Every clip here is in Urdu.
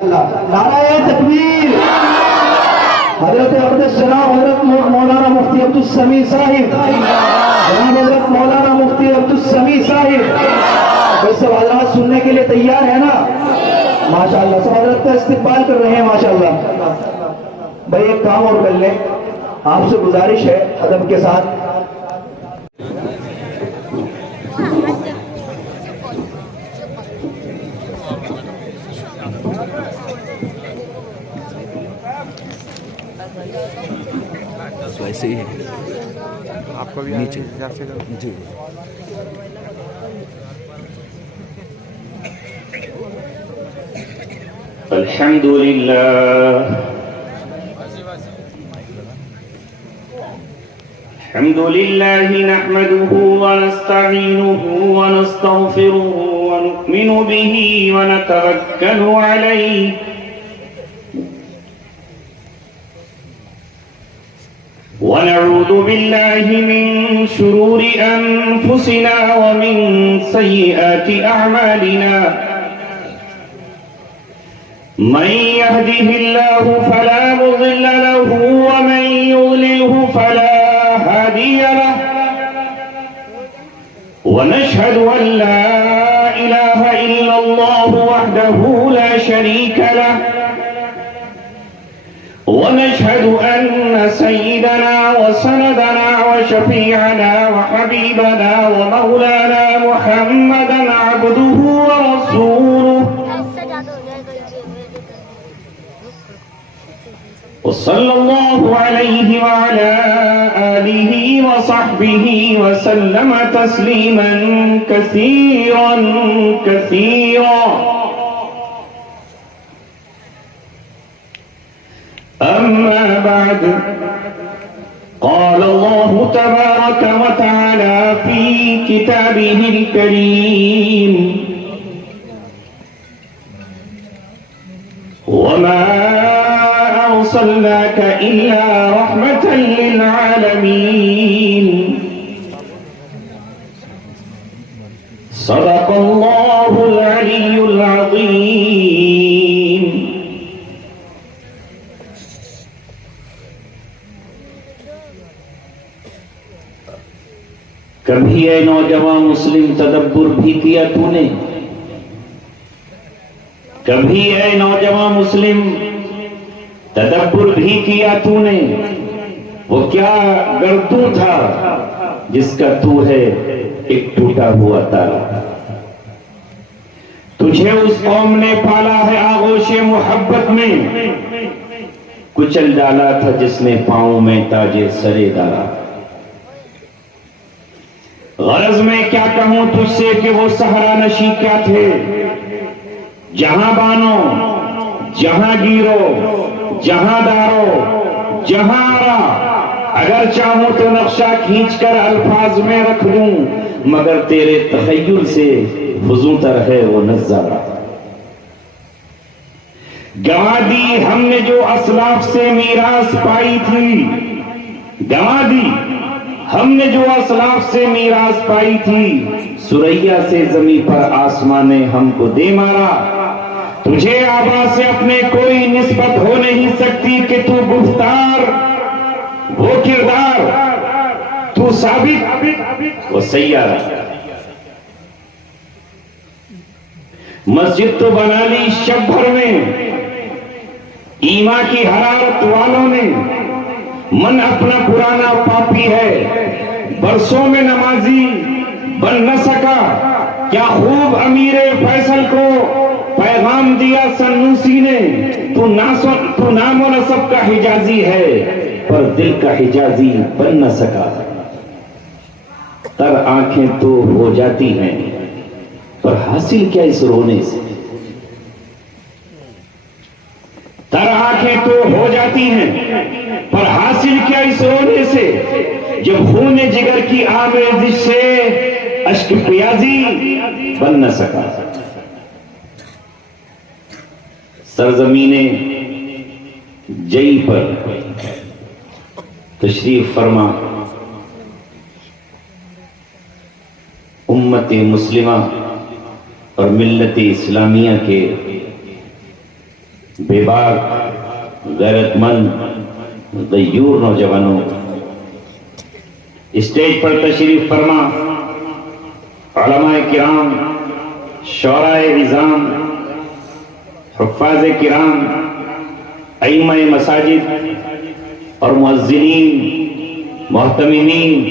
نعرہ تکبیر۔ حضرت جناب حضرت مولانا مفتی عبدالسمیع صاحب، جناب حضرت مولانا مفتی عبدالسمیع صاحب، وہ سب حضرات سننے کے لیے تیار ہے نا؟ ماشاءاللہ سب حضرت کا استقبال کر رہے ہیں ماشاءاللہ۔ بھائی ایک کام اور کر لیں، آپ سے گزارش ہے ادب کے ساتھ، ویسے ہی ہے آپ کو بھی نیچے جی الحمد لله الحمد لله نحمده ونستعينه ونستغفره ونؤمن به ونتوكل عليه ونعوذ بالله من شرور أنفسنا ومن سيئات أعمالنا من يهده الله فلا مضل له ومن يضلله فلا هادي له ونشهد أن لا إله إلا الله وحده لا شريك له ونشهد أن سيدنا وسندنا وشفيعنا وحبيبنا ومولانا محمدا عبده ورسوله وصلى الله عليه وعلى آله وصحبه وسلم تسليما كثيرا كثيرا أما بعد قال الله تبارك وتعالى في كتابه الكريم وما أرسلناك إلا رحمة للعالمين صدق الله العلي العظيم کبھی اے نوجوان مسلم تدبر بھی کیا تو نے؟ کبھی اے نوجوان مسلم تدبر بھی کیا تو نے؟ وہ کیا گردوں تھا جس کا تو ہے ایک ٹوٹا ہوا تارا؟ تجھے اس قوم نے پالا ہے آغوش محبت میں، کچل ڈالا تھا جس نے پاؤں میں تاج سرے ڈالا۔ غرض میں کیا کہوں تجھ سے کہ وہ صحرا نشی کیا تھے، جہاں بانو، جہاں گیرو، جہاں دارو، جہاں آرا، اگر چاہوں تو نقشہ کھینچ کر الفاظ میں رکھ دوں، مگر تیرے تخیل سے فزوں تر ہے وہ نظارہ۔ گنوا دی ہم نے جو اسلاف سے میراث پائی تھی، گنوا دی ہم نے جو اسلاف سے میراث پائی تھی، سریا سے زمین پر آسمان نے ہم کو دے مارا۔ تجھے آبا سے اپنے کوئی نسبت ہو نہیں سکتی کہ تو گفتار وہ کردار، تو ثابت وہ سیارہ۔ مسجد تو بنا لی شب بھر میں، ایمان کی حرارت والوں نے، من اپنا پرانا پاپی ہے، برسوں میں نمازی بن نہ سکا۔ کیا خوب امیر فیصل کو پیغام دیا سنوسی نے، تو نام و نسب کا حجازی ہے پر دل کا حجازی بن نہ سکا۔ تر آنکھیں تو ہو جاتی ہیں پر حاصل کیا اس رونے سے، تر آنکھیں تو ہو جاتی ہیں پر حاصل کیا اس رونے سے، جب خون جگر کی آمیزش سے اشک پیازی بن نہ سکا۔ سرزمین جئی پر تشریف فرما امت مسلمہ اور ملت اسلامیہ کے بے باک غیرت مند غیور نوجوانوں، اسٹیج پر تشریف فرما علماء کرام، شعراء عظام، حفاظ کرام، ائمہ مساجد اور مؤذنین، محتممین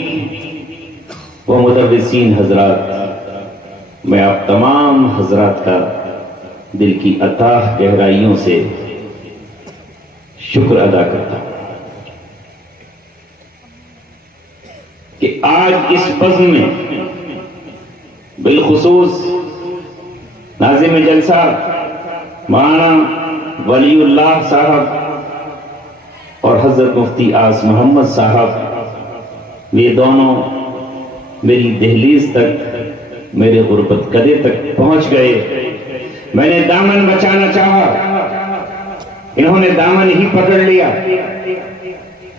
و مدرسین حضرات، میں آپ تمام حضرات کا دل کی اتاہ گہرائیوں سے شکر ادا کرتا ہوں کہ آج اس بزم میں بالخصوص ناظم جلسہ مولانا ولی اللہ صاحب اور حضرت مفتی آس محمد صاحب، یہ دونوں میری دہلیز تک، میرے غربت کدے تک پہنچ گئے۔ میں نے دامن بچانا چاہا، انہوں نے دامن ہی پکڑ لیا۔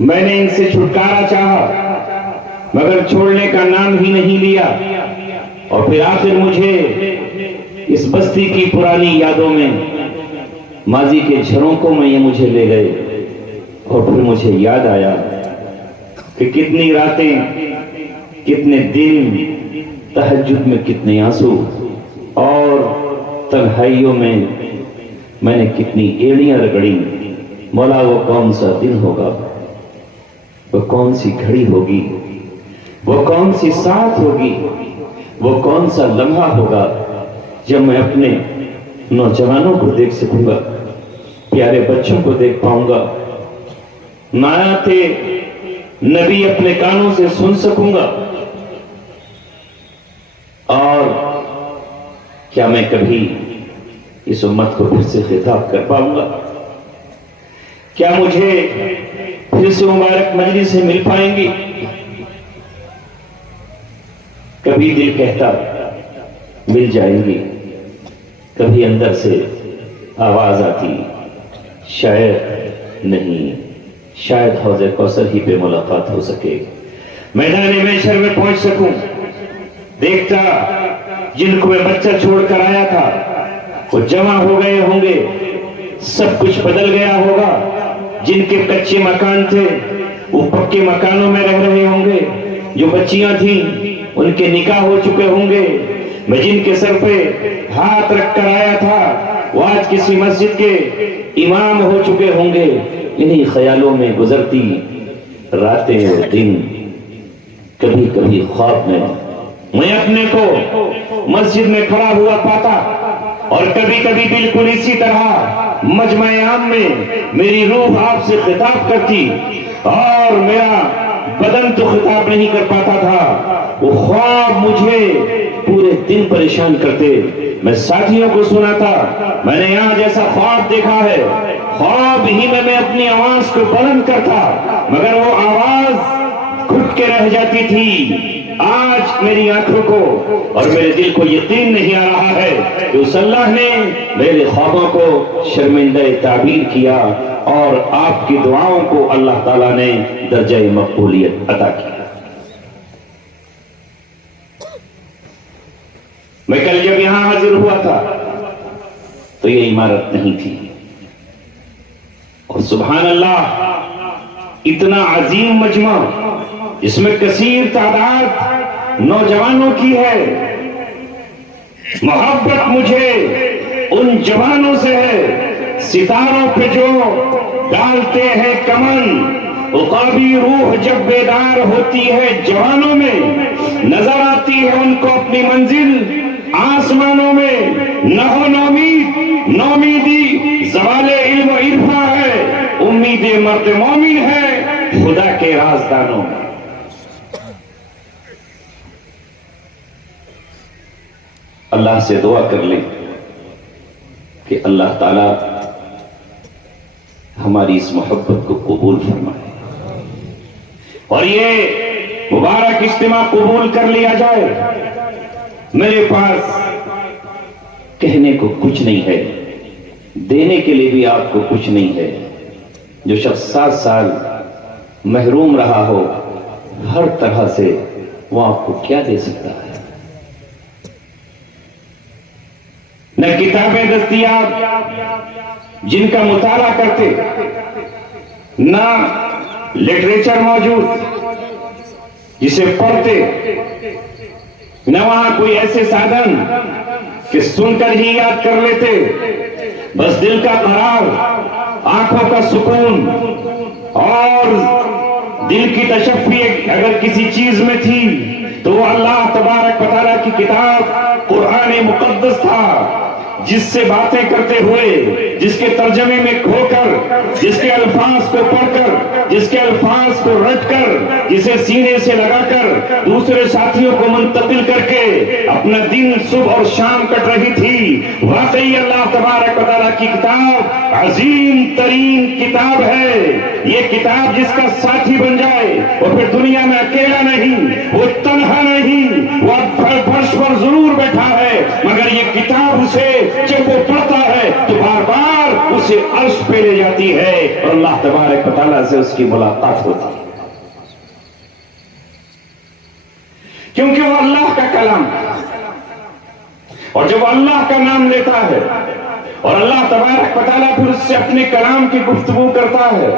میں نے ان سے چھٹکارا چاہا، مگر چھوڑنے کا نام ہی نہیں لیا۔ اور پھر آخر مجھے اس بستی کی پرانی یادوں میں، ماضی کے جھرونکوں میں یہ مجھے لے گئے، اور پھر مجھے یاد آیا کہ کتنی راتیں، کتنے دن، تہجد میں کتنے آنسو، اور تنہائیوں میں میں نے کتنی ایڑیاں رگڑی۔ مولا وہ کون سا دن ہوگا، وہ کون سی گھڑی ہوگی، وہ کون سی ساتھ ہوگی، وہ کون سا لمحہ ہوگا جب میں اپنے نوجوانوں کو دیکھ سکوں گا، پیارے بچوں کو دیکھ پاؤں گا، نعت نبی اپنے کانوں سے سن سکوں گا۔ اور کیا میں کبھی اس امت کو پھر سے خطاب کر پاؤں گا؟ کیا مجھے پھر سے مبارک مجلس سے مل پائیں گی؟ کبھی دل کہتا مل جائیں گی، کبھی اندر سے آواز آتی شاید نہیں، شاید حوض کوثر ہی پہ ملاقات ہو سکے، میدان محشر میں پہنچ سکوں۔ دیکھتا جن کو میں بچہ چھوڑ کر آیا تھا وہ جمع ہو گئے ہوں گے، سب کچھ بدل گیا ہوگا، جن کے کچے مکان تھے وہ پکے مکانوں میں رہ رہے ہوں گے، جو بچیاں تھیں ان کے نکاح ہو چکے ہوں گے، میں جن کے سر پہ ہاتھ رکھ کر آیا تھا وہ آج کسی مسجد کے امام ہو چکے ہوں گے۔ انہی خیالوں میں گزرتی راتیں اور دن، کبھی کبھی خواب میں میں اپنے کو مسجد میں کھڑا ہوا پاتا، اور کبھی کبھی بالکل اسی طرح مجمع عام میں میری روح آپ سے خطاب کرتی، اور میرا بدن تو خطاب نہیں کر پاتا تھا، وہ خواب مجھے پورے دن پریشان کرتے۔ میں ساتھیوں کو سناتا میں نے یہاں جیسا خواب دیکھا ہے، خواب ہی میں اپنی آواز کو بلند کرتا، مگر وہ آواز گھٹ کے رہ جاتی تھی۔ آج میری آنکھوں کو اور میرے دل کو یقین نہیں آ رہا ہے کہ اس اللہ نے میرے خوابوں کو شرمندہ تعبیر کیا، اور آپ کی دعاؤں کو اللہ تعالیٰ نے درجہ مقبولیت عطا کیا۔ میں کل جب یہاں حاضر ہوا تھا تو یہ عمارت نہیں تھی، اور سبحان اللہ اتنا عظیم مجمع، اس میں کثیر تعداد نوجوانوں کی ہے۔ محبت مجھے ان جوانوں سے ہے ستاروں پہ جو ڈالتے ہیں کمن، عقابی روح جب بیدار ہوتی ہے جوانوں میں، نظر آتی ہے ان کو اپنی منزل آسمانوں میں۔ نہو نومیدی زوال علم و عرفہ ہے، امید مرد مومن ہے خدا کے رازدانوں میں۔ اللہ سے دعا کر لیں کہ اللہ تعالی ہماری اس محبت کو قبول فرمائے، اور یہ مبارک اجتماع قبول کر لیا جائے۔ میرے پاس کہنے کو کچھ نہیں ہے، دینے کے لیے بھی آپ کو کچھ نہیں ہے۔ جو شخص 7 سال محروم رہا ہو ہر طرح سے، وہ آپ کو کیا دے سکتا ہے؟ نہ کتابیں دستیاب، جن کا مطالعہ کرتے، نہ لٹریچر موجود جسے پڑھتے، نہ وہاں کوئی ایسے سادھن کہ سن کر ہی یاد کر لیتے، بس دل کا قرار، آنکھوں کا سکون اور دل کی تشفی اگر کسی چیز میں تھی تو وہ اللہ تبارک و تعالیٰ کی کتاب قرآن مقدس تھا، جس سے باتیں کرتے ہوئے، جس کے ترجمے میں کھو کر، جس کے الفاظ کو پڑھ کر، جس کے الفاظ کو رٹ کر، جسے سینے سے لگا کر دوسرے ساتھیوں کو منتقل کر کے اپنا دن صبح اور شام کٹ رہی تھی۔ واقعی اللہ تبارک و تعالیٰ کی کتاب عظیم ترین کتاب ہے۔ یہ کتاب جس کا ساتھی بن جائے وہ پھر دنیا میں اکیلا نہیں، وہ تنہا نہیں، وہ فرش پر ضرور بیٹھا ہے، مگر یہ کتاب اسے جب وہ پڑھتا ہے تو بار بار اسے عرش پہ لے جاتی ہے اور اللہ تبارک و تعالیٰ سے اس کی ملاقات ہوتی ہے، کیونکہ وہ اللہ کا کلام ہے۔ اور جب اللہ کا نام لیتا ہے اور اللہ تبارک و تعالیٰ پھر اس سے اپنے کلام کی گفتگو کرتا ہے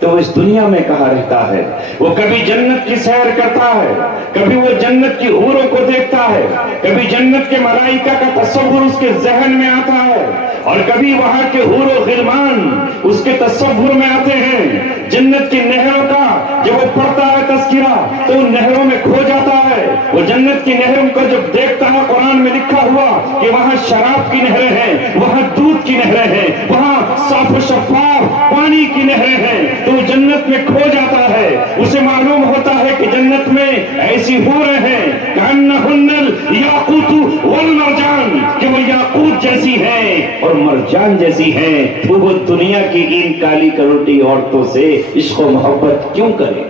تو وہ اس دنیا میں کہاں رہتا ہے؟ وہ کبھی جنت کی سیر کرتا ہے، کبھی وہ جنت کی حوروں کو دیکھتا ہے، کبھی جنت کے ملائکہ کا تصور اس کے ذہن میں آتا ہے، اور کبھی وہاں کے حور و غلمان اس کے تصور میں آتے ہیں۔ جنت کی نہروں کا جب وہ پڑھتا ہے تذکرہ تو ان نہروں میں کھو جاتا ہے۔ وہ جنت کی نہروں کو جب دیکھتا ہے، قرآن میں لکھا ہوا کہ وہاں شراب کی نہریں ہیں، وہاں دودھ کی نہریں ہیں، وہاں صاف و شفاف پانی کی نہریں ہیں، تو وہ جنت میں کھو جاتا ہے۔ اسے معلوم ہوتا ہے کہ جنت میں ایسی حوریں ہیں کأنہن الیاقوت والمرجان، کہ وہ یاقوت جیسی ہیں اور مرجان جیسی ہیں۔ تو وہ دنیا کی ان کالی کروٹی عورتوں سے عشق و محبت کیوں کرے؟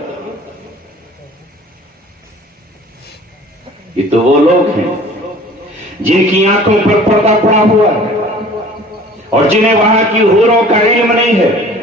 یہ تو وہ لوگ ہیں جن کی آنکھوں پر پردہ پڑا ہوا ہے اور جنہیں وہاں کی حوروں کا علم نہیں ہے۔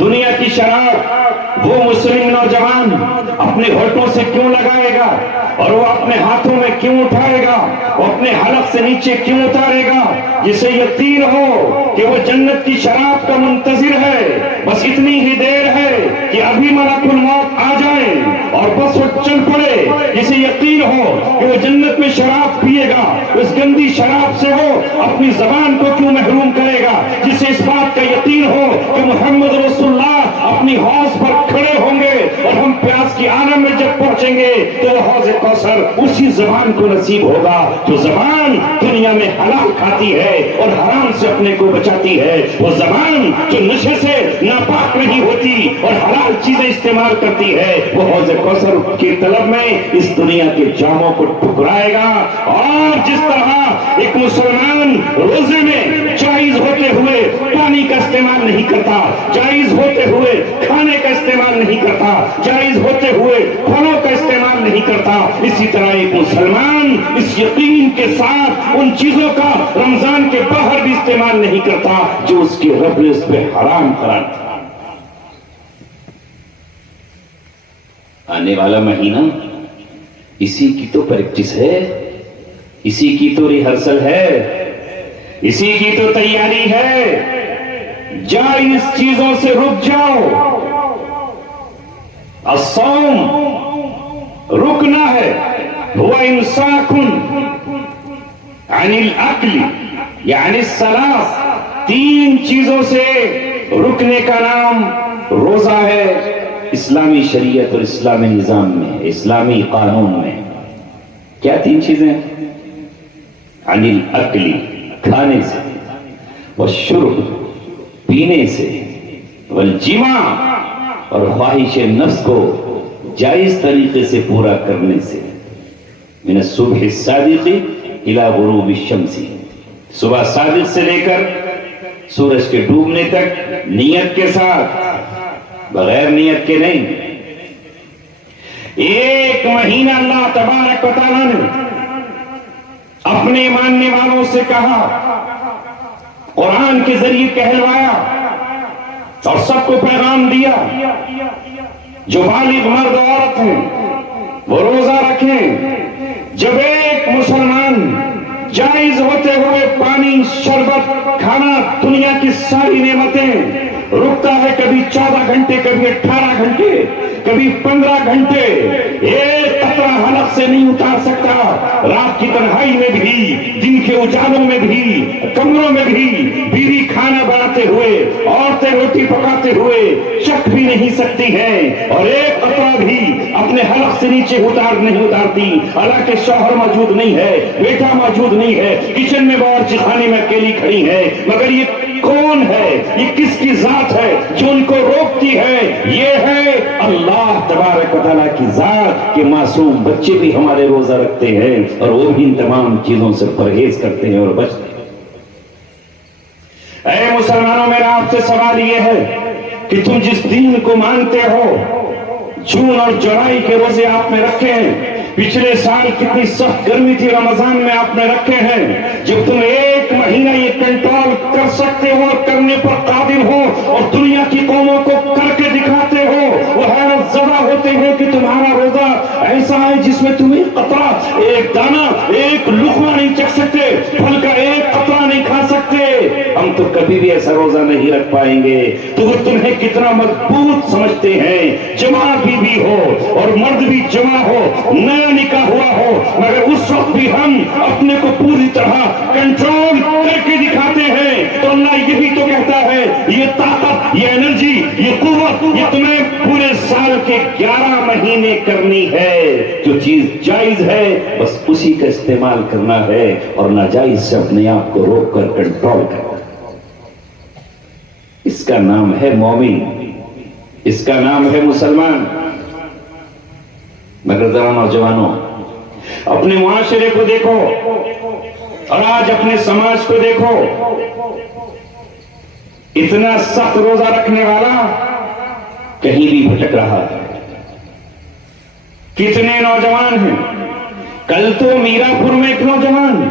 دنیا کی شراب وہ مسلم نوجوان اپنے ہونٹوں سے کیوں لگائے گا اور وہ اپنے ہاتھوں میں کیوں اٹھائے گا، وہ اپنے حلق سے نیچے کیوں اتارے گا؟ جسے یقین ہو کہ وہ جنت کی شراب کا منتظر ہے، بس اتنی ہی دیر ہے کہ ابھی ملک الموت آ جائے اور بس وہ چل پڑے۔ جسے یقین ہو کہ وہ جنت میں شراب پیے گا، اس گندی شراب سے وہ اپنی زبان کو کیوں محروم کرے گا؟ جسے اس بات کا یقین ہو کہ محمد رسول اللہ اپنی حوض پر کھڑے ہوں گے اور ہم پیاس کی عالم میں جب پہنچیں گے تو وہ حوض کوثر اسی زبان کو نصیب ہوگا جو زبان دنیا میں حلال کھاتی ہے اور حرام سے اپنے کو بچاتی ہے، وہ زبان جو نشے سے ناپاک نہیں ہوتی اور حلال چیزیں استعمال کرتی ہے، وہ حوض کوثر کی طلب میں اس دنیا کے جاموں کو ٹھکرائے گا۔ اور جس طرح ایک مسلمان روزے میں جائز ہوتے ہوئے پانی کا استعمال نہیں کرتا، جائز ہوتے ہوئے کھانے کا استعمال نہیں کرتا، جائز ہوتے ہوئے پھلوں کا استعمال نہیں کرتا، اسی طرح ایک مسلمان اس یقین کے ساتھ ان چیزوں کا رمضان کے باہر بھی استعمال نہیں کرتا جو اس کے رب نے اس پہ حرام قرار دیا۔ آنے والا مہینہ اسی کی تو پریکٹس ہے، اسی کی تو ریہرسل ہے، اسی کی تو تیاری ہے۔ جائز چیزوں سے رک جاؤ۔ الصوم رکنا ہے، ہوا امساک عن الاکل یعنی الثلاث، تین چیزوں سے رکنے کا نام روزہ ہے اسلامی شریعت اور اسلامی نظام میں، اسلامی قانون میں۔ کیا تین چیزیں؟ عن الاکل کھانے سے، والشرب پینے سے، والجماع اور خواہش نفس کو جائز طریقے سے پورا کرنے سے، من الصبح الصادق الى غروب الشمس، صبح صادق سے لے کر سورج کے ڈوبنے تک نیت کے ساتھ، بغیر نیت کے نہیں۔ ایک مہینہ اللہ تبارک و تعالیٰ نے اپنے ماننے والوں سے کہا، قرآن کے ذریعے کہلوایا اور سب کو پیغام دیا، جو بالغ مرد عورت ہیں وہ روزہ رکھیں۔ جب ایک مسلمان جائز ہوتے ہوئے پانی پانی، شربت، کھانا، دنیا کی ساری نعمتیں، رکتا ہے کبھی 14 گھنٹے، کبھی 18 گھنٹے، کبھی 15 گھنٹے، ایک قطرہ حلق سے نہیں اتار سکتا۔ رات کی تنہائی میں بھی، دن کے اجالوں میں بھی، کمروں میں بھی، بیوی کھانا بناتے ہوئے، عورتیں روٹی پکاتے ہوئے چکھ بھی نہیں سکتی ہیں، اور ایک قطرہ بھی اپنے حلق سے نیچے نہیں اتارتی۔ حالانکہ شوہر موجود نہیں ہے، بیٹا موجود نہیں ہے، کچن میں باورچی خانے میں اکیلی کھڑی ہے، مگر یہ کون ہے، یہ کس کی ذات ہے جو ان کو روکتی ہے؟ یہ ہے اللہ تبارک و تعالیٰ کی ذات کہ معصوم بچے بھی ہمارے روزہ رکھتے ہیں اور وہ بھی ان تمام چیزوں سے پرہیز کرتے ہیں اور بچتے ہیں۔ اے مسلمانوں، میرا آپ سے سوال یہ ہے کہ تم جس دین کو مانتے ہو، جون اور جولائی کے روزے آپ نے رکھے ہیں، پچھلے سال کتنی سخت گرمی تھی، رمضان میں آپ نے رکھے ہیں، جب تم ایک مہینہ یہ کنٹرول کر سکتے ہو اور کرنے پر قادر ہو اور دنیا کی قوموں کو کر کے دکھاتے ہو، وہ حیرت زدہ ہوتے ہیں کہ تمہارا روزہ ایسا ہے جس میں تم ایک قطرہ، ایک دانہ، ایک لقمہ نہیں چکھ سکتے، پھل کا ایک قطرہ نہیں کھا سکتے۔ ہم تو کبھی بھی ایسا روزہ نہیں رکھ پائیں گے۔ تو وہ تمہیں کتنا مضبوط سمجھتے ہیں، جمع بھی ہو اور مرد بھی جمع ہو، نیا نکاح ہوا ہو، مگر اس وقت بھی ہم اپنے کو پوری طرح کنٹرول کر کے دکھاتے ہیں۔ تو اللہ یہی تو کہتا ہے، یہ طاقت، یہ انرجی، یہ قوت، یہ تمہیں پورے سال کے 11 مہینے کرنی ہے۔ جو چیز جائز ہے بس اسی کا استعمال کرنا ہے اور ناجائز سے اپنے آپ کو روک کر کنٹرول کرنا۔ اس کا نام ہے مومن، اس کا نام ہے مسلمان۔ مگر ذرا نوجوانوں، اپنے معاشرے کو دیکھو اور آج اپنے سماج کو دیکھو، اتنا سخت روزہ رکھنے والا کہیں بھی بھٹک رہا ہے۔ کتنے نوجوان ہیں؟ کل تو میرا پور میں ایک نوجوان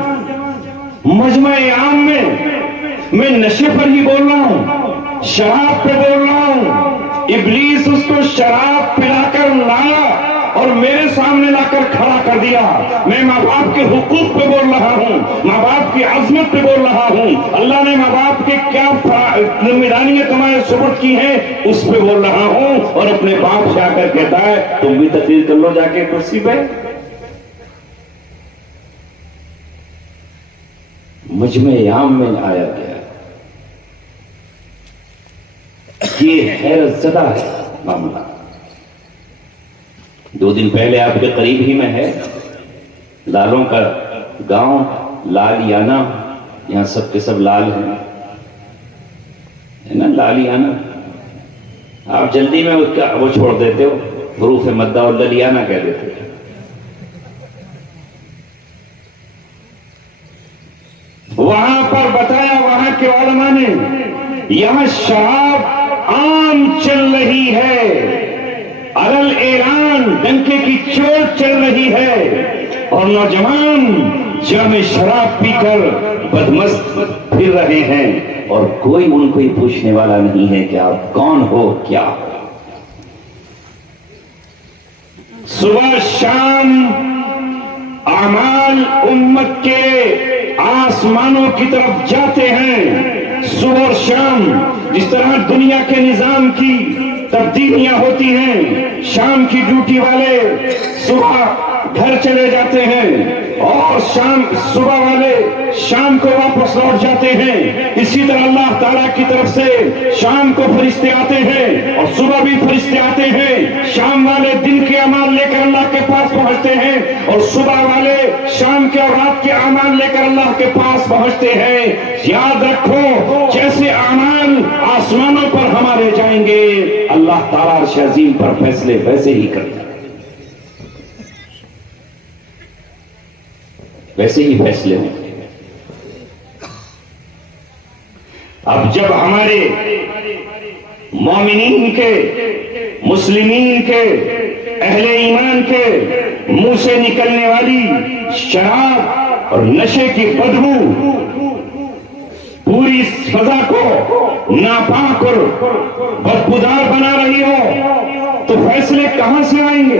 مجمع عام میں نشے پر ہی بول رہا ہوں، شراب پہ بول رہا ہوں، ابلیس اس کو شراب پلا کر لایا اور میرے سامنے لا کر کھڑا کر دیا۔ میں ماں باپ کے حقوق پہ بول رہا ہوں، ماں باپ کی عظمت پہ بول رہا ہوں، اللہ نے ماں باپ کے کیا ذمہ داریاں تمہارے سپرد کی ہیں اس پہ بول رہا ہوں، اور اپنے باپ سے آ کر کہتا ہے تم بھی تقریر کر لو جا کے کرسی پہ۔ مجمع عام میں آیا گیا، یہ حیرت زدہ ہے معاملہ۔ 2 دن پہلے آپ کے قریب ہی میں ہے لالوں کا گاؤں لالیانہ، یہاں سب کے سب لال ہیں، ہے نا لالیانہ؟ آپ جلدی میں اس کا وہ چھوڑ دیتے ہو، حروف مدہ اور للیانہ کہہ دیتے ہو۔ وہاں پر بتایا وہاں کے علماء نے، یہاں شراب عام چل رہی ہے، علل اعلان ڈنکے کی چوٹ چل رہی ہے، اور نوجوان جام شراب پی کر بدمست پھر رہے ہیں، اور کوئی ان کو ہی پوچھنے والا نہیں ہے کہ آپ کون ہو کیا۔ صبح شام اعمال امت کے آسمانوں کی طرف جاتے ہیں، صبح اور شام جس طرح دنیا کے نظام کی تبدیلیاں ہوتی ہیں، شام کی ڈیوٹی والے صبح گھر چلے جاتے ہیں اور صبح والے شام کو واپس لوٹ جاتے ہیں، اسی طرح اللہ تعالیٰ کی طرف سے شام کو فرشتے آتے ہیں اور صبح بھی فرشتے آتے ہیں۔ شام والے دن کے اعمال لے کر اللہ کے پاس پہنچتے ہیں اور صبح والے شام کے اور رات کے اعمال لے کر اللہ کے پاس پہنچتے ہیں۔ یاد رکھو، جیسے اعمال آسمانوں پر ہمارے جائیں گے، اللہ تعالیٰ عرش عظیم پر فیصلے ویسے ہی کرتا ہے، ویسے ہی فیصلے ہوں۔ اب جب ہمارے مومنین کے، مسلمین کے، اہل ایمان کے منہ سے نکلنے والی شراب اور نشے کی بدبو پوری فضا کو ناپاک اور بدبودار بنا رہی ہو، تو فیصلے کہاں سے آئیں گے؟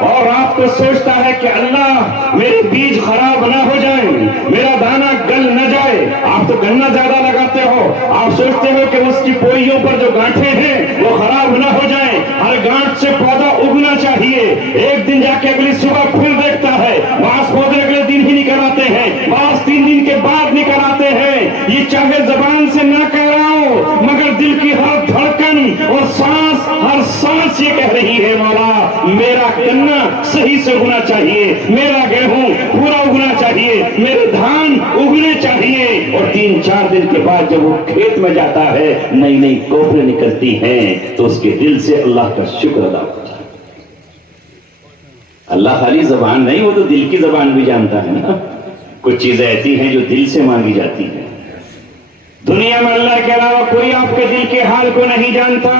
اور رات کو سوچتا ہے کہ اللہ میرے بیج خراب نہ ہو جائیں، میرا دانا گل نہ جائے. آپ تو گنا زیادہ لگاتے ہو، آپ سوچتے ہو کہ اس کی پوئیوں پر جو گانٹھیں ہیں وہ خراب نہ ہو جائیں. ہر گانٹ سے پودا اگنا چاہیے. ایک دن جا کے اگلی صبح پھر دیکھتا ہے، بعض پودے اگلے دن ہی نکل آتے ہیں، بعض 3 دن کے بعد نکل آتے ہیں. یہ چاہے زبان سے نہ کہہ رہا ہوں، مگر دل کی ہر دھڑکن اور سانس، ہر سانس یہ کہہ رہی ہے مولا میرا گنا صحیح سے اگنا چاہیے، میرا گیہوں پورا اگنا چاہیے، میرے دھان اگنے چاہیے. اور 3-4 دن کے بعد جب وہ کھیت میں جاتا ہے، نئی نئی کوپریں نکلتی ہیں، تو اس کے دل سے اللہ کا شکر ادا ہوتا ہے. اللہ خالی زبان نہیں، وہ تو دل کی زبان بھی جانتا ہے نا. کچھ چیزیں ایسی ہیں جو دل سے مانگی جاتی ہیں. دنیا میں اللہ کے علاوہ کوئی آپ کے دل کے حال کو نہیں جانتا،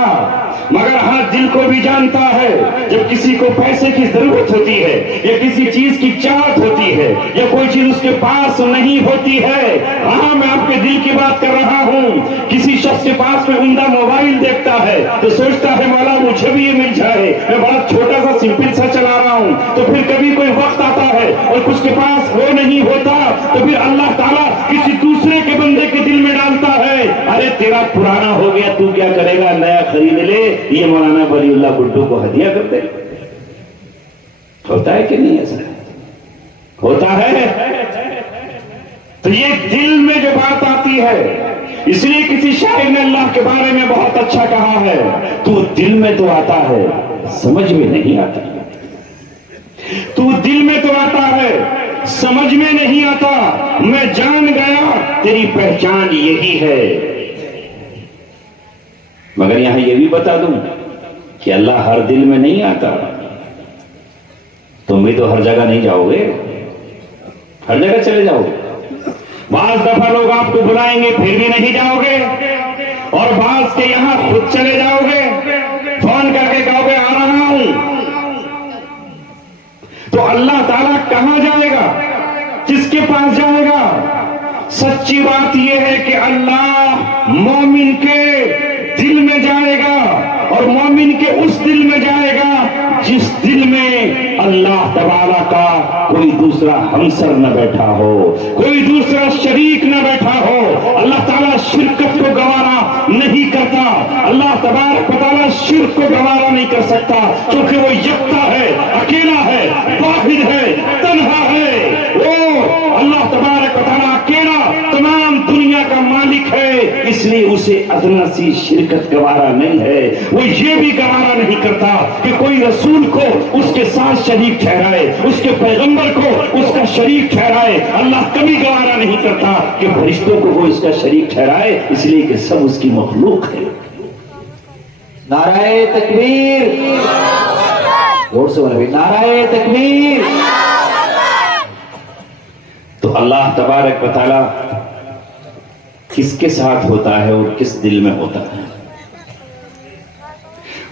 مگر ہاں دل کو بھی جانتا ہے. جب کسی کو پیسے کی ضرورت ہوتی ہے، یا کسی چیز کی چاہت ہوتی ہے، یا کوئی چیز اس کے پاس نہیں ہوتی ہے، ہاں میں آپ کے دل کی بات کر رہا ہوں. کسی شخص کے پاس کوئی عمدہ موبائل دیکھتا ہے تو سوچتا ہے مولا مجھے بھی یہ مل جائے، میں بڑا چھوٹا سا سمپل سا چلا رہا ہوں. تو پھر کبھی کوئی وقت آتا ہے اور کچھ کے پاس وہ نہیں ہوتا، تو پھر اللہ تعالیٰ کسی دوسرے کے بندے کے دل میں ڈالتا ہے، ارے تیرا پرانا ہو گیا، تو کیا کرے گا، نیا خرید لے، یہ مولانا ولی اللہ بڈو کو ہدیہ کر دے. ہوتا ہے کہ نہیں؟ ایسا ہوتا ہے. تو یہ دل میں جو بات آتی ہے، اس لیے کسی شاعر نے اللہ کے بارے میں بہت اچھا کہا ہے، تو دل میں تو آتا ہے سمجھ میں نہیں آتا. تو دل میں تو آتا ہے سمجھ میں نہیں آتا. میں جان گیا تیری پہچان یہی ہے. مگر یہاں یہ بھی بتا دوں کہ اللہ ہر دل میں نہیں آتا. تم بھی تو ہر جگہ نہیں جاؤ گے، ہر جگہ چلے جاؤ گے. بعض دفعہ لوگ آپ کو بلائیں گے پھر بھی نہیں جاؤ گے، اور بعض کے یہاں خود چلے جاؤ گے، فون کر کے کہو گے آ رہا ہوں. تو اللہ تعالیٰ کہاں جائے گا، کس کے پاس جائے گا؟ سچی بات یہ ہے کہ اللہ مومن کے دل میں جائے گا، اور مومن کے اس دل میں جائے گا جس دل میں اللہ تبارک کا کوئی دوسرا ہمسر نہ بیٹھا ہو، کوئی دوسرا شریک نہ بیٹھا ہو. اللہ تعالیٰ شرکت کو گوارا نہیں کرتا. اللہ تبارک و تعالیٰ شرک کو گوارا نہیں کر سکتا، کیونکہ وہ یکتا ہے، اکیلا ہے، واحد ہے، تنہا ہے. وہ اللہ تبارک و تعالیٰ اکیلا تمام دنیا کا مالک ہے، اس لیے اسے ادنا سی شرکت گوارا نہیں ہے. وہ یہ بھی گوارا نہیں کرتا کہ کوئی رسول کو اس کے ساتھ شریک ٹھہرائے، اس کے پیغمبر کو اس کا شریک ٹھہرائے. اللہ کبھی گوارا نہیں کرتا کہ فرشتوں کو وہ اس کا شریک ٹھہرائے، اس لیے کہ سب اس کی مخلوق ہے. نعرہ تکبیر، زور سے بولے نعرہ تکبیر. تو اللہ تبارک و تعالیٰ کس کے ساتھ ہوتا ہے اور کس دل میں ہوتا ہے؟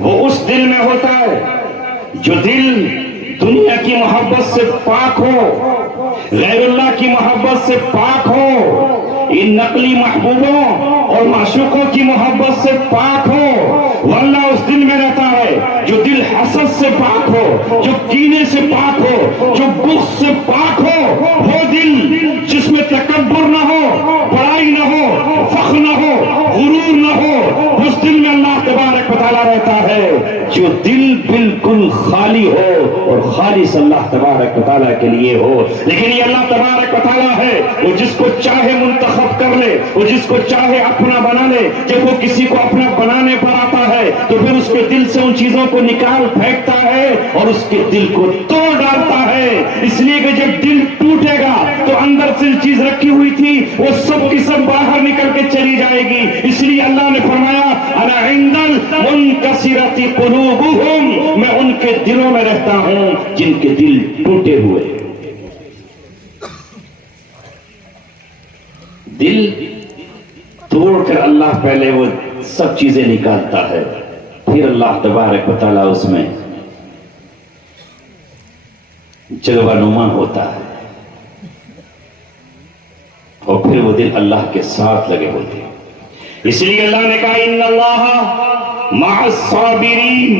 وہ اس دل میں ہوتا ہے جو دل دنیا کی محبت سے پاک ہو، غیر اللہ کی محبت سے پاک ہو، ان نقلی محبوبوں اور معشوقوں کی محبت سے پاک ہو. ورنہ اس دل میں رہتا ہے جو دل حسد سے پاک ہو، جو کینے سے پاک ہو، جو بغض سے پاک ہو. وہ دل جس میں تکبر نہ ہو، بڑائی نہ ہو، فخر نہ ہو، غرور نہ ہو، اس دل میں اللہ تبارک و تعالیٰ رہتا ہے. جو دل بالکل خالی ہو اور خالص اللہ تبارک و تعالیٰ کے لیے ہو. لیکن یہ اللہ تبارک و تعالیٰ ہے، وہ جس کو چاہے منتخب کر لے، وہ جس کو چاہے اپنا بنا لے. جب وہ کسی کو اپنا بنانے پر آتا ہے تو پھر اس کے دل سے ان چیزوں کو نکال پھینکتا ہے اور اس کے دل کو توڑ ڈالتا ہے. اس لیے کہ جب دل ٹوٹے گا تو اندر سے چیز رکھی ہوئی تھی وہ سب کی سب باہر نکل کے چلی جائے گی. اس لیے اللہ نے فرمایا انا عند المنکسرۃ قلوبہم، میں ان کے دلوں میں رہتا ہوں جن کے دل ٹوٹے ہوئے. دل توڑ کر اللہ پہلے وہ سب چیزیں نکالتا ہے، پھر اللہ تبارک و تعالیٰ اس میں جلوہ نما ہوتا ہے، اور پھر وہ دل اللہ کے ساتھ لگے ہوتے ہیں. اس لیے اللہ نے کہا ان اللہ مع الصابرین،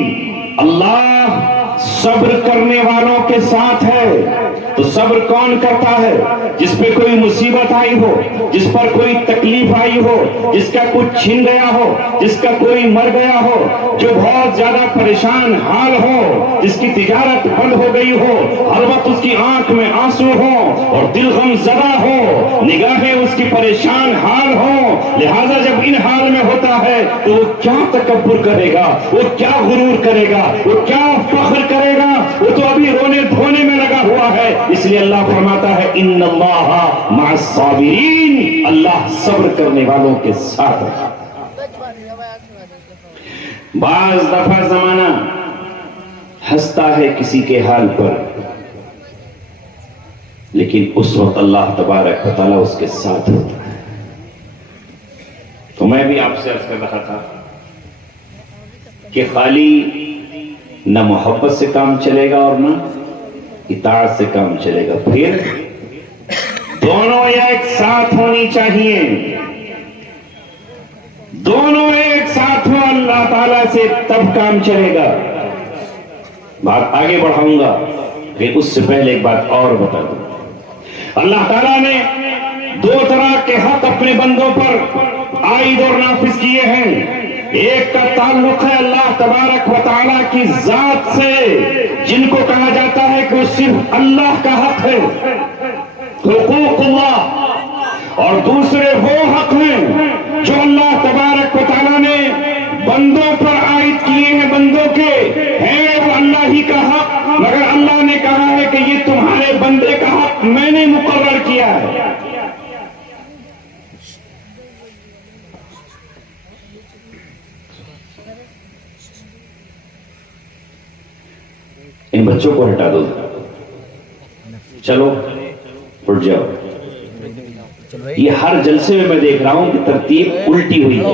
اللہ صبر کرنے والوں کے ساتھ ہے۔ تو صبر کون کرتا ہے؟ جس پہ کوئی مصیبت آئی ہو، جس پر کوئی تکلیف آئی ہو، جس کا کچھ چھن گیا ہو، جس کا کوئی مر گیا ہو، جو بہت زیادہ پریشان حال ہو، جس کی تجارت بند ہو گئی ہو، ہر وقت اس کی آنکھ میں آنسو ہو اور دل غم زدہ ہو، نگاہیں اس کی پریشان حال ہو، لہذا جب ان حال میں ہوتا ہے تو وہ کیا تکبر کرے گا، وہ کیا غرور کرے گا، وہ کیا فخر کرے گا، وہ تو ابھی رونے دھونے میں لگا ہوا ہے۔ اس لیے اللہ فرماتا ہے ان اللہ مع الصابرین، اللہ صبر کرنے والوں کے ساتھ ہے۔ بعض دفعہ زمانہ ہنستا ہے کسی کے حال پر، لیکن اس وقت اللہ تبارک و تعالیٰ اس کے ساتھ ہوتا ہے۔ تو میں بھی آپ سے عرض کر رہا تھا کہ خالی نہ محبت سے کام چلے گا اور نہ اطاعت سے کام چلے گا، پھر دونوں ایک ساتھ ہونی چاہیے، دونوں ایک ساتھ ہو اللہ تعالیٰ سے، تب کام چلے گا۔ بات آگے بڑھاؤں گا لیکن اس سے پہلے ایک بات اور بتا دوں۔ اللہ تعالیٰ نے دو طرح کے حق اپنے بندوں پر عائد اور نافذ کیے ہیں۔ ایک کا تعلق ہے اللہ تبارک و تعالیٰ کی ذات سے، جن کو کہا جاتا ہے کہ وہ صرف اللہ کا حق ہے، حقوق اللہ، اور دوسرے وہ حق ہیں جو اللہ تبارک و تعالیٰ نے بندوں پر عائد کیے ہیں، بندوں کے ہیں وہ اللہ ہی کا حق، مگر اللہ نے کہا ہے کہ یہ تمہارے بندے کا حق میں نے مقرر کیا ہے۔ ان بچوں کو ہٹا دو، چلو اٹھ جاؤ۔ یہ ہر جلسے میں دیکھ رہا ہوں کہ ترتیب الٹی ہوئی ہے۔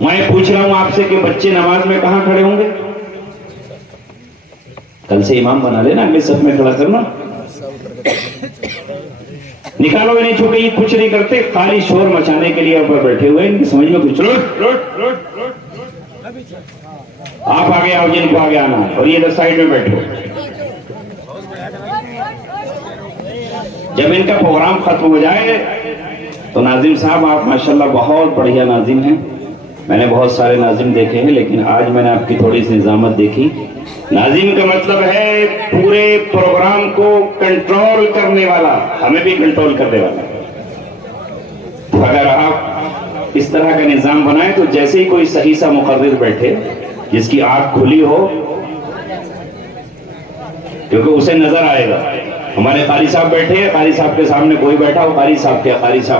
میں پوچھ رہا ہوں آپ سے کہ بچے نماز میں کہاں کھڑے ہوں گے؟ کل سے امام بنا لینا، اگلے صف میں کھڑا کرنا۔ نکالو انہیں، چونکہ یہ کچھ نہیں کرتے، خالی شور مچانے کے لیے اوپر بیٹھے ہوئے، ان کی سمجھ میں کچھ۔ آپ آگے آؤ جن کو آگے آنا ہے، اور یہ ادھر سائڈ میں بیٹھو۔ جب ان کا پروگرام ختم ہو جائے تو ناظم صاحب، آپ ماشاءاللہ بہت بڑھیا ناظم ہیں، میں نے بہت سارے ناظم دیکھے ہیں لیکن آج میں نے آپ کی تھوڑی سی نظامت دیکھی۔ ناظم کا مطلب ہے پورے پروگرام کو کنٹرول کرنے والا، ہمیں بھی کنٹرول کرنے والا۔ اگر آپ اس طرح کا نظام بنائیں تو جیسے ہی کوئی صحیح سا مقرر بیٹھے جس کی آنکھ کھلی ہو، کیونکہ اسے نظر آئے گا۔ ہمارے قاری صاحب بیٹھے ہیں، قاری صاحب کے سامنے کوئی بیٹھا ہو، قاری صاحب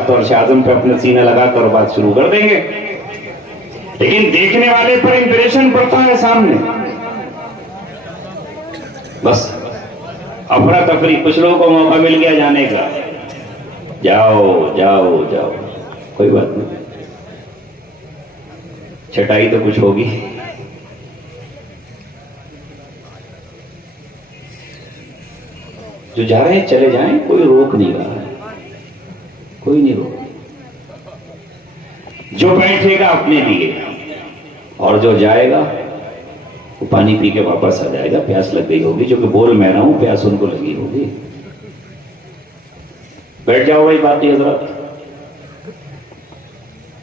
تو عرش اعظم پہ اپنے سینہ لگا کر بات شروع کر دیں گے، لیکن دیکھنے والے پر امپریشن پڑتا ہے سامنے۔ بس افراتفری، کچھ لوگوں کو موقع مل گیا جانے کا، جاؤ جاؤ جاؤ، کوئی بات نہیں، چھٹائی تو کچھ ہوگی۔ جو جا رہے ہیں چلے جائیں، کوئی روک نہیں رہا ہے، کوئی نہیں روک۔ جو بیٹھے گا اپنے لیے اور جو جائے گا وہ پانی پی کے واپس آ جائے گا۔ پیاس لگ گئی ہوگی، جو کہ بول میں رہا ہوں، پیاس ان کو لگی ہوگی۔ بیٹھ جاؤ بھائی، باقی حضرات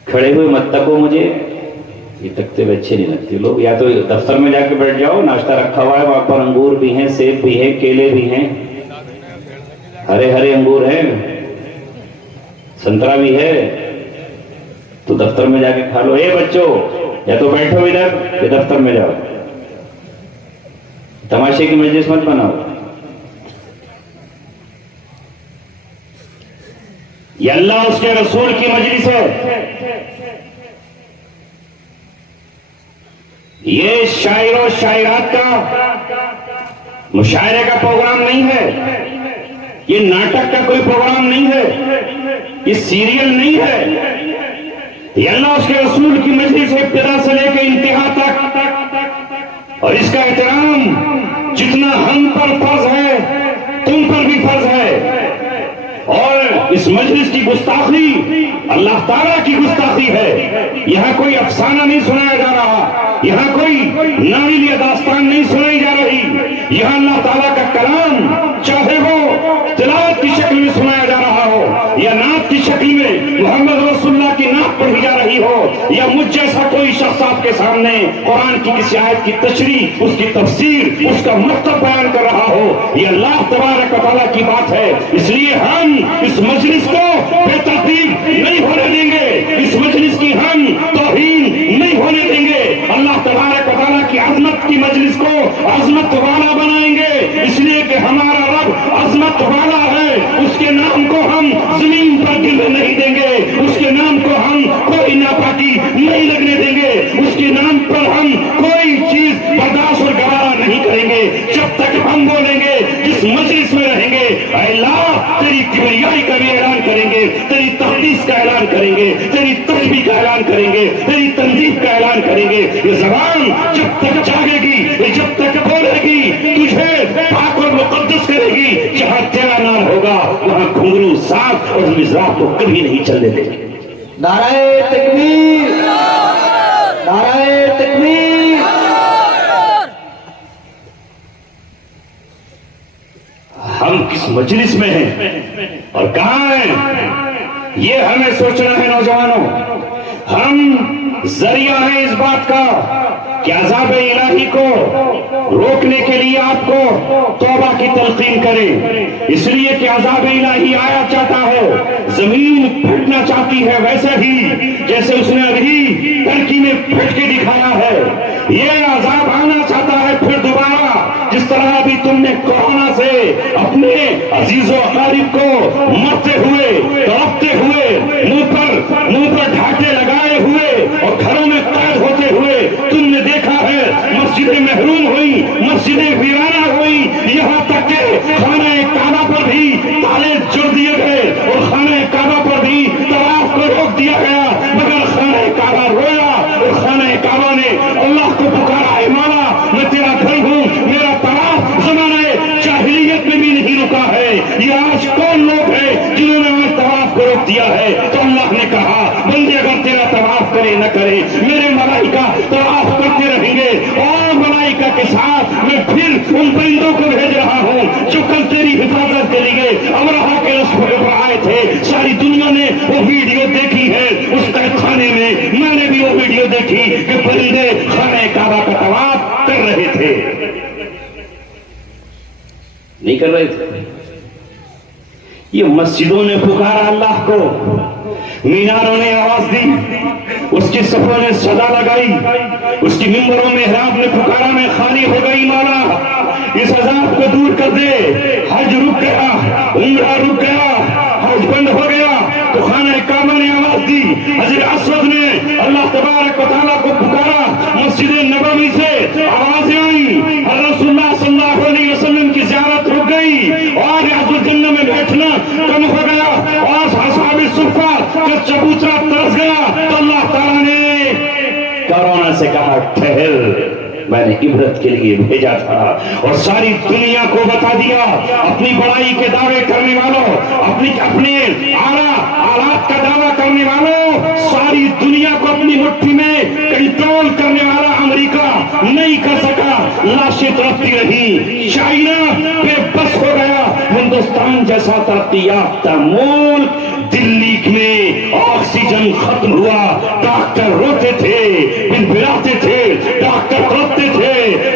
کھڑے ہوئے مت تکو مجھے، یہ تکتے ہوئے اچھے نہیں لگتے لوگ۔ یا تو دفتر میں جا کے بیٹھ جاؤ، ناشتہ رکھا ہوا ہے وہاں پر، انگور بھی ہیں، سیب بھی ہیں، کیلے بھی ہیں، ہرے ہرے انگور ہیں، سنترا بھی ہے، تو دفتر میں جا کے کھا لو۔ اے بچوں، یا تو بیٹھو ادھر یا دفتر میں جاؤ، تماشے کی مجلس مت بناؤ۔ یہ اللہ اس کے رسول کی مجلس ہے، یہ شاعر و شاعرات کا مشاعرے کا پروگرام نہیں ہے، یہ ناٹک کا کوئی پروگرام نہیں ہے، یہ سیریل نہیں ہے، یہ اللہ اس کے رسول کی مجلس ہے، ابتدا سے لے کے انتہا تک۔ اور اس کا احترام جتنا ہم پر فرض ہے تم پر بھی فرض ہے۔ اور اس مجلس کی گستاخی اللہ تعالیٰ کی گستاخی ہے، یہاں کوئی افسانہ نہیں سنایا جا رہا، یہاں کوئی ناول یا داستان نہیں سنائی جا رہی، یہاں اللہ تعالیٰ کا کلام چاہے وہ تلاوت کی شکل میں سنایا جا رہا ہو یا نعت کی شکل میں محمد رسول اللہ کی نعت پڑھی جا رہی ہو، یا مجھ جیسا کوئی شخص آپ کے سامنے قرآن کی کسی آیت کی تشریح، اس کی تفسیر، اس کا مطلب بیان کر رہا ہو، یہ اللہ تبارک و تعالیٰ کی بات ہے۔ اس لیے ہم اس مجلس کو بے ترتیب نہیں ہونے دیں گے، اس مجلس کی ہم توہین نہیں ہونے دیں گے۔ اللہ تبارک و تعالیٰ کی عظمت کی مجلس کو عظمت والا بنائیں گے، اس لیے کہ ہمارا رب عظمت والا ہے، اس کے نام کو ہم زمین پر گرنے نہیں دیں گے، اس کے نام کو ہم کوئی ناپاکی نہیں لگنے دیں گے، اس کے نام پر ہم کوئی چیز برداشت اور گوارا نہیں کریں گے جب تک ہم بولیں گے، جس مجلس میں رہیں گے اے اللہ تیری کبریائی کا بھی اعلان کریں گے، تیری تقدیس کا اعلان کریں گے، تیری تسبیح کا اعلان کریں گے، تیری تنظیم کا اعلان کریں گے۔ یہ زبان جب تک جاگے گی، جب تک بولے گی، تجھے پاک اور مقدس کرے گی، جہاں تیرا نام ہوگا وہاں گھنگرو صاف اور مزاح کو کبھی نہیں چلنے دیں گے۔ نعرہ تکبیر، نعرہ تکبیر۔ ہم کس مجلس میں ہیں اور کہاں ہیں، یہ ہمیں سوچنا ہے نوجوانوں۔ ہم ذریعہ ہیں اس بات کا کہ عذاب الہی کو روکنے کے لیے آپ کو توبہ کی تلقین کریں، اس لیے کہ عذاب الہی آیا چاہتا ہے، زمین پھٹنا چاہتی ہے، ویسے ہی جیسے اس نے ابھی ترکی میں پھٹ کے دکھایا ہے، یہ عذاب آنا چاہتا ہے پھر دوبارہ، جس طرح ابھی تم نے کورونا سے اپنے عزیز و اقارب کو مرتے ہوئے، تڑپتے ہوئے، منہ پر ڈھاکے لگائے ہوئے اور گھروں میں قید ہوتے ہوئے تم نے دیکھا ہے، مسجدیں محروم ہوئی، مسجدیں ویرانہ ہوئی، یہاں تک کہ خانہ کعبہ پر بھی تالے جوڑ دیے گئے اور خانہ کعبہ پر بھی طواف کو روک دیا گیا، مگر خانہ کعبہ رویا اور خانہ کعبہ نے اللہ کو پکارا، اے مولا میں تیرا گھر ہوں، میرا طواف زمانہ جاہلیت میں بھی نہیں رکا ہے، یہ آج کون لوگ ہیں جنہوں نے آج طواف کو روک دیا ہے؟ تو اللہ نے کہا بندے اگر تیرا طواف کرے نہ کرے، میرے ملائکہ طواف کرتے رہیں گے، اور ملائکہ کے ساتھ میں پھر ان پرندوں کو بھیج رہا ہوں جو کل تیری حفاظت کے لیے امرہا کے رسول پر آئے تھے۔ ساری دنیا نے وہ ویڈیو دیکھی ہے، اس قید خانے میں نے بھی وہ ویڈیو دیکھی کہ پرندے خانہ کعبہ کا طواف کر رہے تھے، نہیں کر رہے تھے۔ یہ مسجدوں نے پکارا اللہ کو، میناروں نے آواز دی، اس کی صفوں نے صدا لگائی، اس کی ممبروں میں محراب نے پکارا میں خالی ہو گئی، مولا اس عذاب کو دور کر دے۔ حج رک گیا، عمرہ رک گیا، حج بند ہو گیا تو خانہ کعبہ نے آواز دی، حجر اسود نے اللہ تبارک و تعالیٰ کو پکارا، مسجد نبوی سے آوازیں آئیں، رسول اللہ صلی اللہ علیہ وسلم کی زیارت رک گئی اور ریاض الجنہ میں بیٹھنا کم ہو گیا اور اصحاب صفہ کا چبوترا ترس گیا، تو اللہ تعالیٰ نے کورونا سے کہا ٹھہر، میں نے عبرت کے لیے بھیجا تھا، اور ساری دنیا کو بتا دیا، اپنی بڑائی کے دعوے کرنے والوں، اپنے آلات کا دعویٰ کرنے والوں، ساری دنیا کو اپنی مٹھی میں کنٹرول کرنے والا امریکہ نہیں کر سکا، لاشیں تڑپتی رہی، چائنا بے بس ہو گیا، ہندوستان جیسا ترقی یافتہ ملک دلی میں آکسیجن ختم ہوا، ڈاکٹر روتے تھے، بلبلاتے تھے، ڈاکٹر روتے تھے،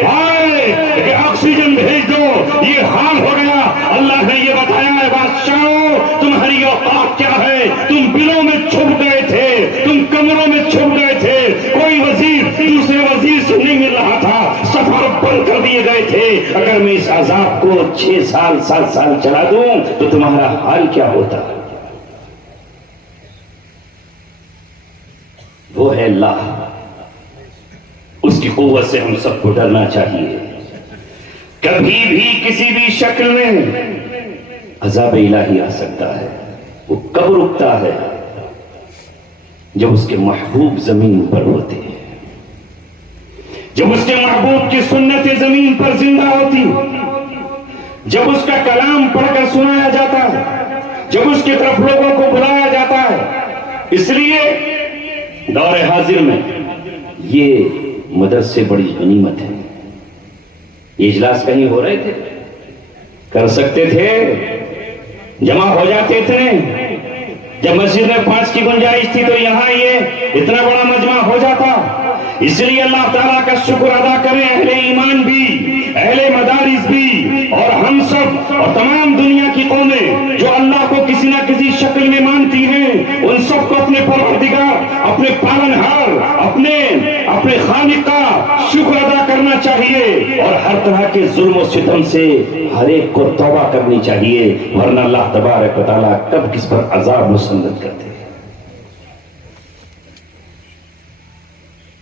آئے کہ آکسیجن بھیج دو، یہ حال ہو گیا۔ اللہ نے یہ بتایا ہے بادشاہوں تمہاری اوقات کیا ہے، تم بلوں میں چھپ گئے تھے، تم کمروں میں چھپ گئے تھے، کوئی وزیر دوسرے وزیر سے نہیں مل رہا تھا، سفر بند کر دیے گئے تھے، اگر میں اس عذاب کو 6 سال 7 سال چلا دوں تو تمہارا حال کیا ہوتا؟ وہ ہے اللہ، اس کی قوت سے ہم سب کو ڈرنا چاہیے۔ کبھی بھی کسی بھی شکل میں عذاب الہی آ سکتا ہے، وہ کب رکتا ہے؟ جب اس کے محبوب زمین پر ہوتے ہیں، جب اس کے محبوب کی سنتیں زمین پر زندہ ہوتی، جب اس کا کلام پڑھ کر سنایا جاتا ہے، جب اس کی طرف لوگوں کو بلایا جاتا ہے۔ اس لیے دور حاضر میں یہ مدد سے بڑی غنیمت ہے. یہ اجلاس کہیں ہو رہے تھے؟ کر سکتے تھے؟ جمع ہو جاتے تھے؟ جب مسجد میں 5 کی گنجائش تھی تو یہاں یہ اتنا بڑا مجمع ہو جاتا. اس لیے اللہ تعالیٰ کا شکر ادا کریں، اہل ایمان بھی، اہل مدارس بھی، اور ہم سب اور تمام دنیا کی قومیں جو اللہ کو کسی نہ کسی شکل میں مانتی ہیں، ان سب کو اپنے پروردگار، اپنے پالنہار، اپنے خالق کا شکر ادا کرنا چاہیے، اور ہر طرح کے ظلم و ستم سے ہر ایک کو توبہ کرنی چاہیے، ورنہ اللہ تبارک و تعالیٰ کب کس پر عذاب مسلط کرتے ہیں.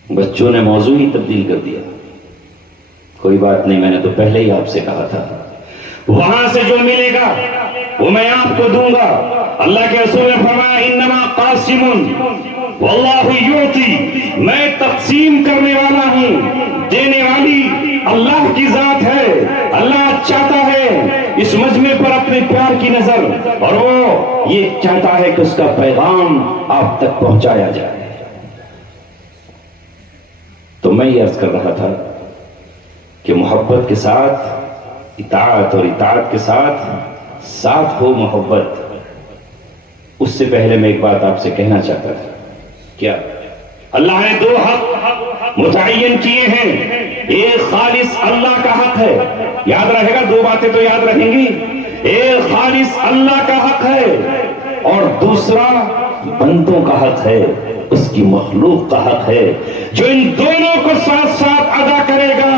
بچوں نے موضوع ہی تبدیل کر دیا. کوئی بات نہیں، میں نے تو پہلے ہی آپ سے کہا تھا وہاں سے جو ملے گا وہ میں آپ کو دوں گا. اللہ کے رسول نے فرمایا انما قاسم واللہ یعطی، میں تقسیم کرنے والا ہوں، دینے والی اللہ کی ذات ہے. اللہ چاہتا ہے اس مجمع پر اپنے پیار کی نظر، اور وہ یہ چاہتا ہے کہ اس کا پیغام آپ تک پہنچایا جائے. تو میں یہ عرض کر رہا تھا کہ محبت کے ساتھ اطاعت، اور اطاعت کے ساتھ ہو محبت. اس سے پہلے میں ایک بات آپ سے کہنا چاہتا تھا. کیا؟ اللہ نے 2 حق متعین کیے ہیں. ایک خالص اللہ کا حق ہے، یاد رہے گا، 2 باتیں تو یاد رہیں گی. ایک خالص اللہ کا حق ہے، اور دوسرا بندوں کا حق ہے، اس کی مخلوق کا حق ہے. جو ان دونوں کو ساتھ ساتھ ادا کرے گا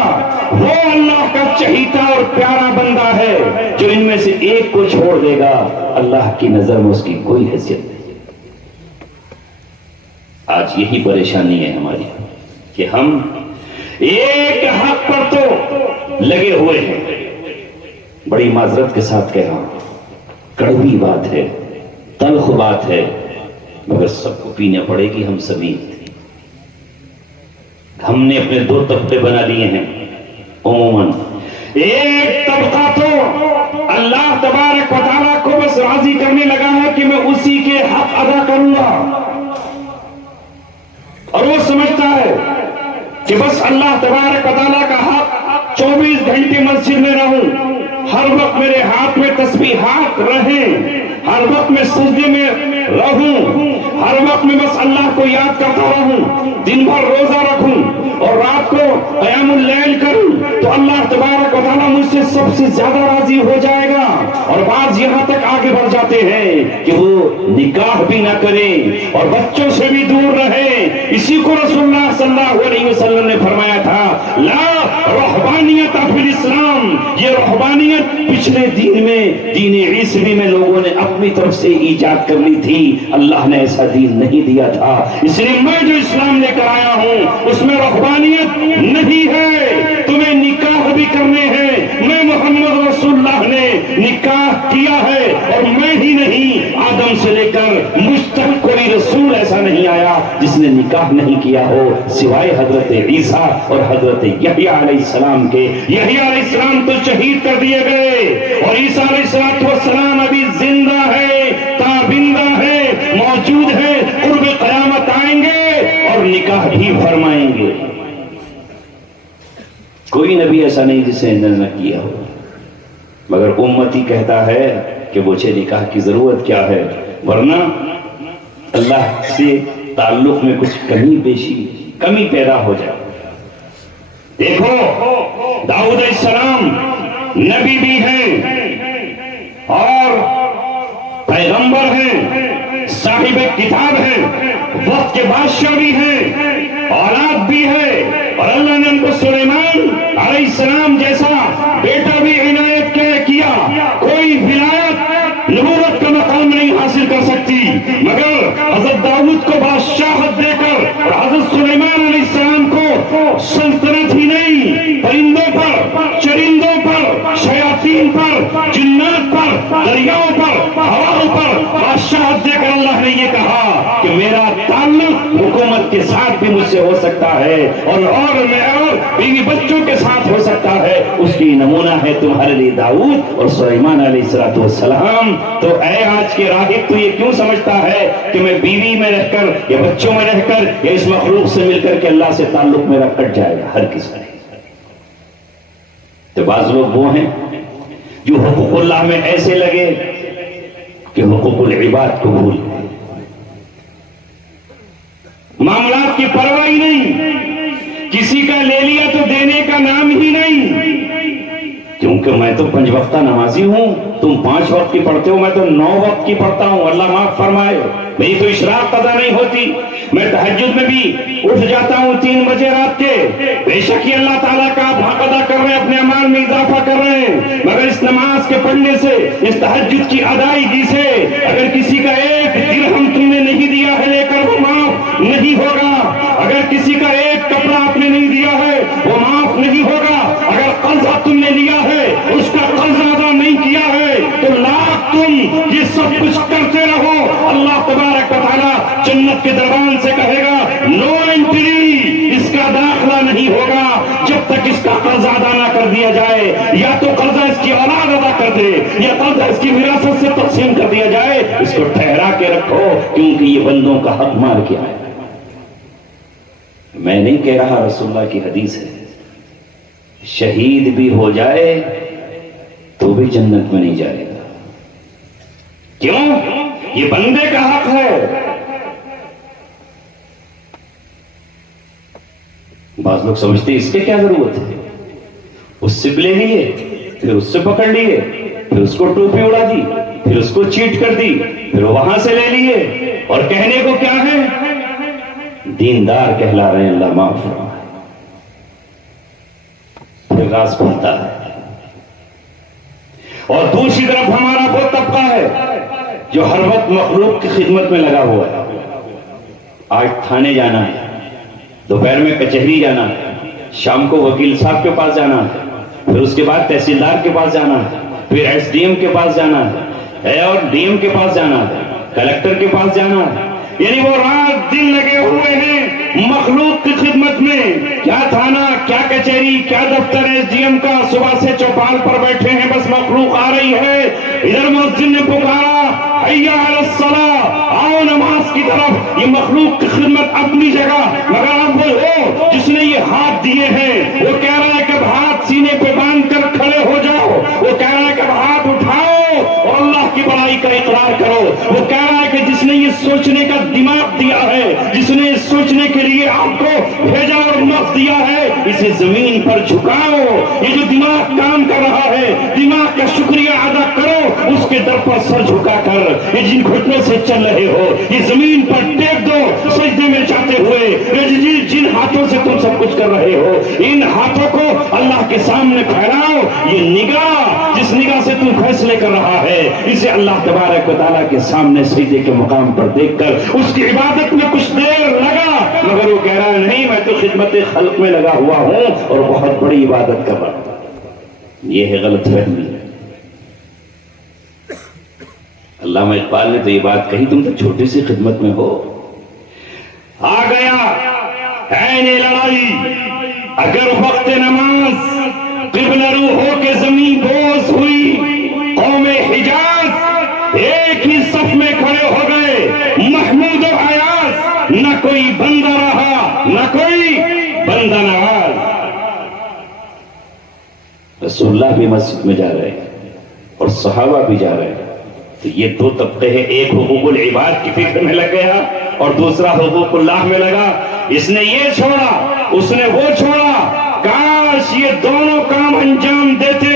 وہ اللہ کا چہیتا اور پیارا بندہ ہے. جو ان میں سے ایک کو چھوڑ دے گا اللہ کی نظر میں اس کی کوئی حیثیت نہیں. آج یہی پریشانی ہے ہماری کہ ہم ایک حق پر تو لگے ہوئے ہیں. بڑی معذرت کے ساتھ کہہ رہا ہوں، کڑوی بات ہے، تلخ بات ہے، مگر سب کو پینا پڑے گی. ہم سبھی ہم نے اپنے 2 طبقے بنا لیے ہیں. عموماً ایک طبقہ تو اللہ تبارک و تعالیٰ کو بس راضی کرنے لگا ہے کہ میں اسی کے حق ادا کروں گا، اور وہ سمجھتا ہے کہ بس اللہ تبارک و تعالیٰ کا حق 24 گھنٹے مسجد میں رہوں، ہر وقت میرے ہاتھ میں تسبیحات رہیں، ہر وقت میں سجدے میں رہوں، ہر وقت میں بس اللہ کو یاد کرتا رہوں، دن بھر روزہ رکھوں اور رات کو قیام اللیل کروں، تو اللہ تبارک و تعالیٰ مجھ سے سب سے زیادہ راضی ہو جائے گا. اور بعض یہاں تک آگے بڑھ جاتے ہیں کہ وہ نکاح بھی نہ کریں اور بچوں سے بھی دور رہیں. اسی کو رسول اللہ صلی اللہ علیہ وسلم نے فرمایا تھا لا رہبانیت فی الاسلام. یہ رہبانیت پچھلے دین میں، دین عیسوی میں لوگوں نے اپنی طرف سے ایجاد کر لی تھی. اللہ نے ایسا دین نہیں دیا تھا. اس لیے میں جو اسلام لے کر آیا ہوں اس میں رہبانیت نہیں ہے. تمہیں نکاح بھی کرنے ہیں. میں محمد رسول اللہ نے نکاح کیا ہے، اور میں ہی نہیں، آدم سے لے کر مجھ تک کوئی رسول ایسا نہیں آیا جس نے نکاح نہیں کیا ہو سوائے حضرت عیسیٰ اور حضرت یحییٰ علیہ السلام کے. یحییٰ علیہ السلام تو شہید کر دیے گئے، اور عیسیٰ علیہ السلام ابھی زندہ ہے، تابندہ ہے، موجود ہے، قرب قیامت آئیں گے اور نکاح بھی فرمائیں گے. کوئی نبی ایسا نہیں جسے نہ کیا ہو، مگر امتی کہتا ہے کہ مجھے نکاح کی ضرورت کیا ہے، ورنہ اللہ سے تعلق میں کچھ کمی پیدا ہو جائے. دیکھو داؤد علیہ السلام نبی بھی ہیں اور پیغمبر ہیں، صاحب کتاب ہیں، وقت کے بادشاہ بھی ہیں، اولاد بھی ہے، اور اللہ نے ان کو سلیمان علیہ السلام جیسا بیٹا بھی عنایت کیا. کوئی ولایت نبوت کا مقام نہیں حاصل کر سکتی، مگر حضرت داؤد کو بادشاہت دے کر اور حضرت سلیمان علیہ السلام کو سلطنت ہی نہیں، پرندوں پر، چرندوں پر، شیاطین پر، جنات پر، دریاؤں پر، ہواؤں پر بادشاہت دے کر اللہ نے یہ کہا کہ میرا تعلق حکومت امت کے ساتھ بھی مجھ سے ہو سکتا ہے اور میں اور بیوی بچوں کے ساتھ ہو سکتا ہے، اس کی نمونہ ہے تمہارے لیے داؤد اور سلیمان علیہ السلام۔ تو اے آج کے راہب، تو یہ کیوں سمجھتا ہے کہ میں بیوی میں رہ کر یا بچوں میں رہ کر یا اس مخلوق سے مل کر کے اللہ سے تعلق میرا کٹ جائے گا؟ ہر کس کا نہیں۔ تو بعض لوگ وہ ہیں جو حقوق اللہ میں ایسے لگے کہ حقوق العباد کو بھول گئے، معاملات کی پرواہ ہی نہیں، کسی کا لے لیا تو دینے کا نام ہی نہیں، کیونکہ میں تو 5 وقتہ نمازی ہوں، تم 5 وقت کی پڑھتے ہو، میں تو 9 وقت کی پڑھتا ہوں، اللہ معاف فرمائے، میری تو اشراق قضا نہیں ہوتی، میں تہجد میں بھی اٹھ جاتا ہوں 3 بجے رات کے، بے شک یہ اللہ تعالیٰ کا آپ حق ادا کر رہے ہیں، اپنے اعمال میں اضافہ کر رہے ہیں، مگر اس نماز کے پڑھنے سے، اس تہجد کی ادائیگی سے اگر کسی کا 1 درہم تم نے نہیں دیا ہے لے کر، وہ معاف نہیں ہوگا، اگر کسی کا 1 کپڑا آپ نے نہیں دیا ہے وہ معاف نہیں ہوگا، اگر قرضہ تم نے لیا ہے اس کا قرض ادا نہیں کیا ہے تو لاکھ تم یہ سب کچھ کرتے رہو، اللہ تبارک و تعالیٰ جنت کے دربان سے کہے گا نو انٹری، اس کا داخلہ نہیں ہوگا جب تک اس کا قرض ادا نہ کر دیا جائے، یا تو قرضہ اس کی اولاد ادا کر دے یا قرضہ اس کی وراثت سے تقسیم کر دیا جائے، اس کو ٹھہرا کے رکھو، کیونکہ یہ بندوں کا حق مار کیا ہے۔ میں نہیں کہہ رہا، رسول اللہ کی حدیث ہے، شہید بھی ہو جائے تو بھی جنت میں نہیں جائے گا، کیوں؟ یہ بندے کا حق ہے۔ بعض لوگ سمجھتے اس کے کیا ضرورت ہے، اس سے لے لیے، پھر اس سے پکڑ لیے، پھر اس کو ٹوپی اڑا دی، پھر اس کو چیٹ کر دی، پھر وہاں سے لے لیے، اور کہنے کو کیا ہے؟ دیندار کہلا رہے ہیں، اللہ معاف فرمائے، پھر راز کھلتا ہے۔ اور دوسری طرف ہمارا وہ طبقہ ہے جو ہر وقت مخلوق کی خدمت میں لگا ہوا ہے، آج تھانے جانا ہے، دوپہر میں کچہری جانا ہے، شام کو وکیل صاحب کے پاس جانا ہے، پھر اس کے بعد تحصیلدار کے پاس جانا ہے، پھر ایس ڈی ایم کے پاس جانا ہے، اور ڈی ایم کے پاس جانا ہے، کلکٹر کے پاس جانا ہے، یعنی وہ رات دن لگے ہوئے ہیں مخلوق کی خدمت میں، کیا تھانہ، کیا کچہری، کیا دفتر ایس ڈی ایم کا، صبح سے چوپال پر بیٹھے ہیں، بس مخلوق آ رہی ہے، ادھر مؤذن نے پکارا حی علی الصلاۃ، آؤ نماز کی طرف، یہ مخلوق کی خدمت اپنی جگہ، مگر اب وہ ہو جس نے یہ ہاتھ دیے ہیں، وہ کہہ رہا ہے کہ اب ہاتھ سینے پہ باندھ کر کھڑے ہو جاؤ، وہ کہہ رہا ہے کہ اب ہاتھ اٹھاؤ اور اللہ کی بڑائی کا اقرار کرو، وہ کہہ رہا ہے کہ جس نے یہ سوچنے کا دماغ دیا ہے، جس نے سوچنے کے لیے آپ کو بھیجا اور نفس دیا ہے، اسے زمین پر جھکاؤ، یہ جو دماغ کام کر رہا ہے دماغ کا شکریہ ادا کرو، اس کے در پر سر جھکا کر یہ جن گھٹنوں سے چل رہے ہو یہ زمین پر ٹیک دو سجدے میں جاتے ہوئے، یہ جن ہاتھوں سے تم سب کچھ کر رہے ہو ان ہاتھوں کو اللہ کے سامنے پھیلاؤ، یہ نگاہ جس نگاہ سے تم فیصلے کر رہا ہے اسے اللہ تبارک و تعالیٰ کے سامنے سجدے کے مقام پر دیکھ کر اس کی عبادت میں کچھ دیر لگا، مگر وہ کہہ رہا ہے نہیں میں تو خدمت خلق میں لگا ہوا ہوں اور بہت بڑی عبادت کر رہا ہوں۔ یہ ہے غلط فہمی۔ علامہ اقبال نے تو یہ بات کہی تم تو چھوٹی سی خدمت میں ہو، آ گیا عین لڑائی، اگر وقت نماز قبلہ رو ہو کے زمین بوس ہوئی، قوم حجاز ایک ہی صف میں کھڑے ہو گئے، محمود و ایاز، نہ کوئی بندہ رہا نہ کوئی بندہ نواز۔ رسول اللہ بھی مسجد میں جا رہے ہیں اور صحابہ بھی جا رہے ہیں، تو یہ 2 طبقے ہیں، ایک حقوق العباد کی فکر میں لگ گیا اور دوسرا حقوق اللہ میں لگا، اس نے یہ چھوڑا اس نے وہ چھوڑا، کاش یہ دونوں کام انجام دیتے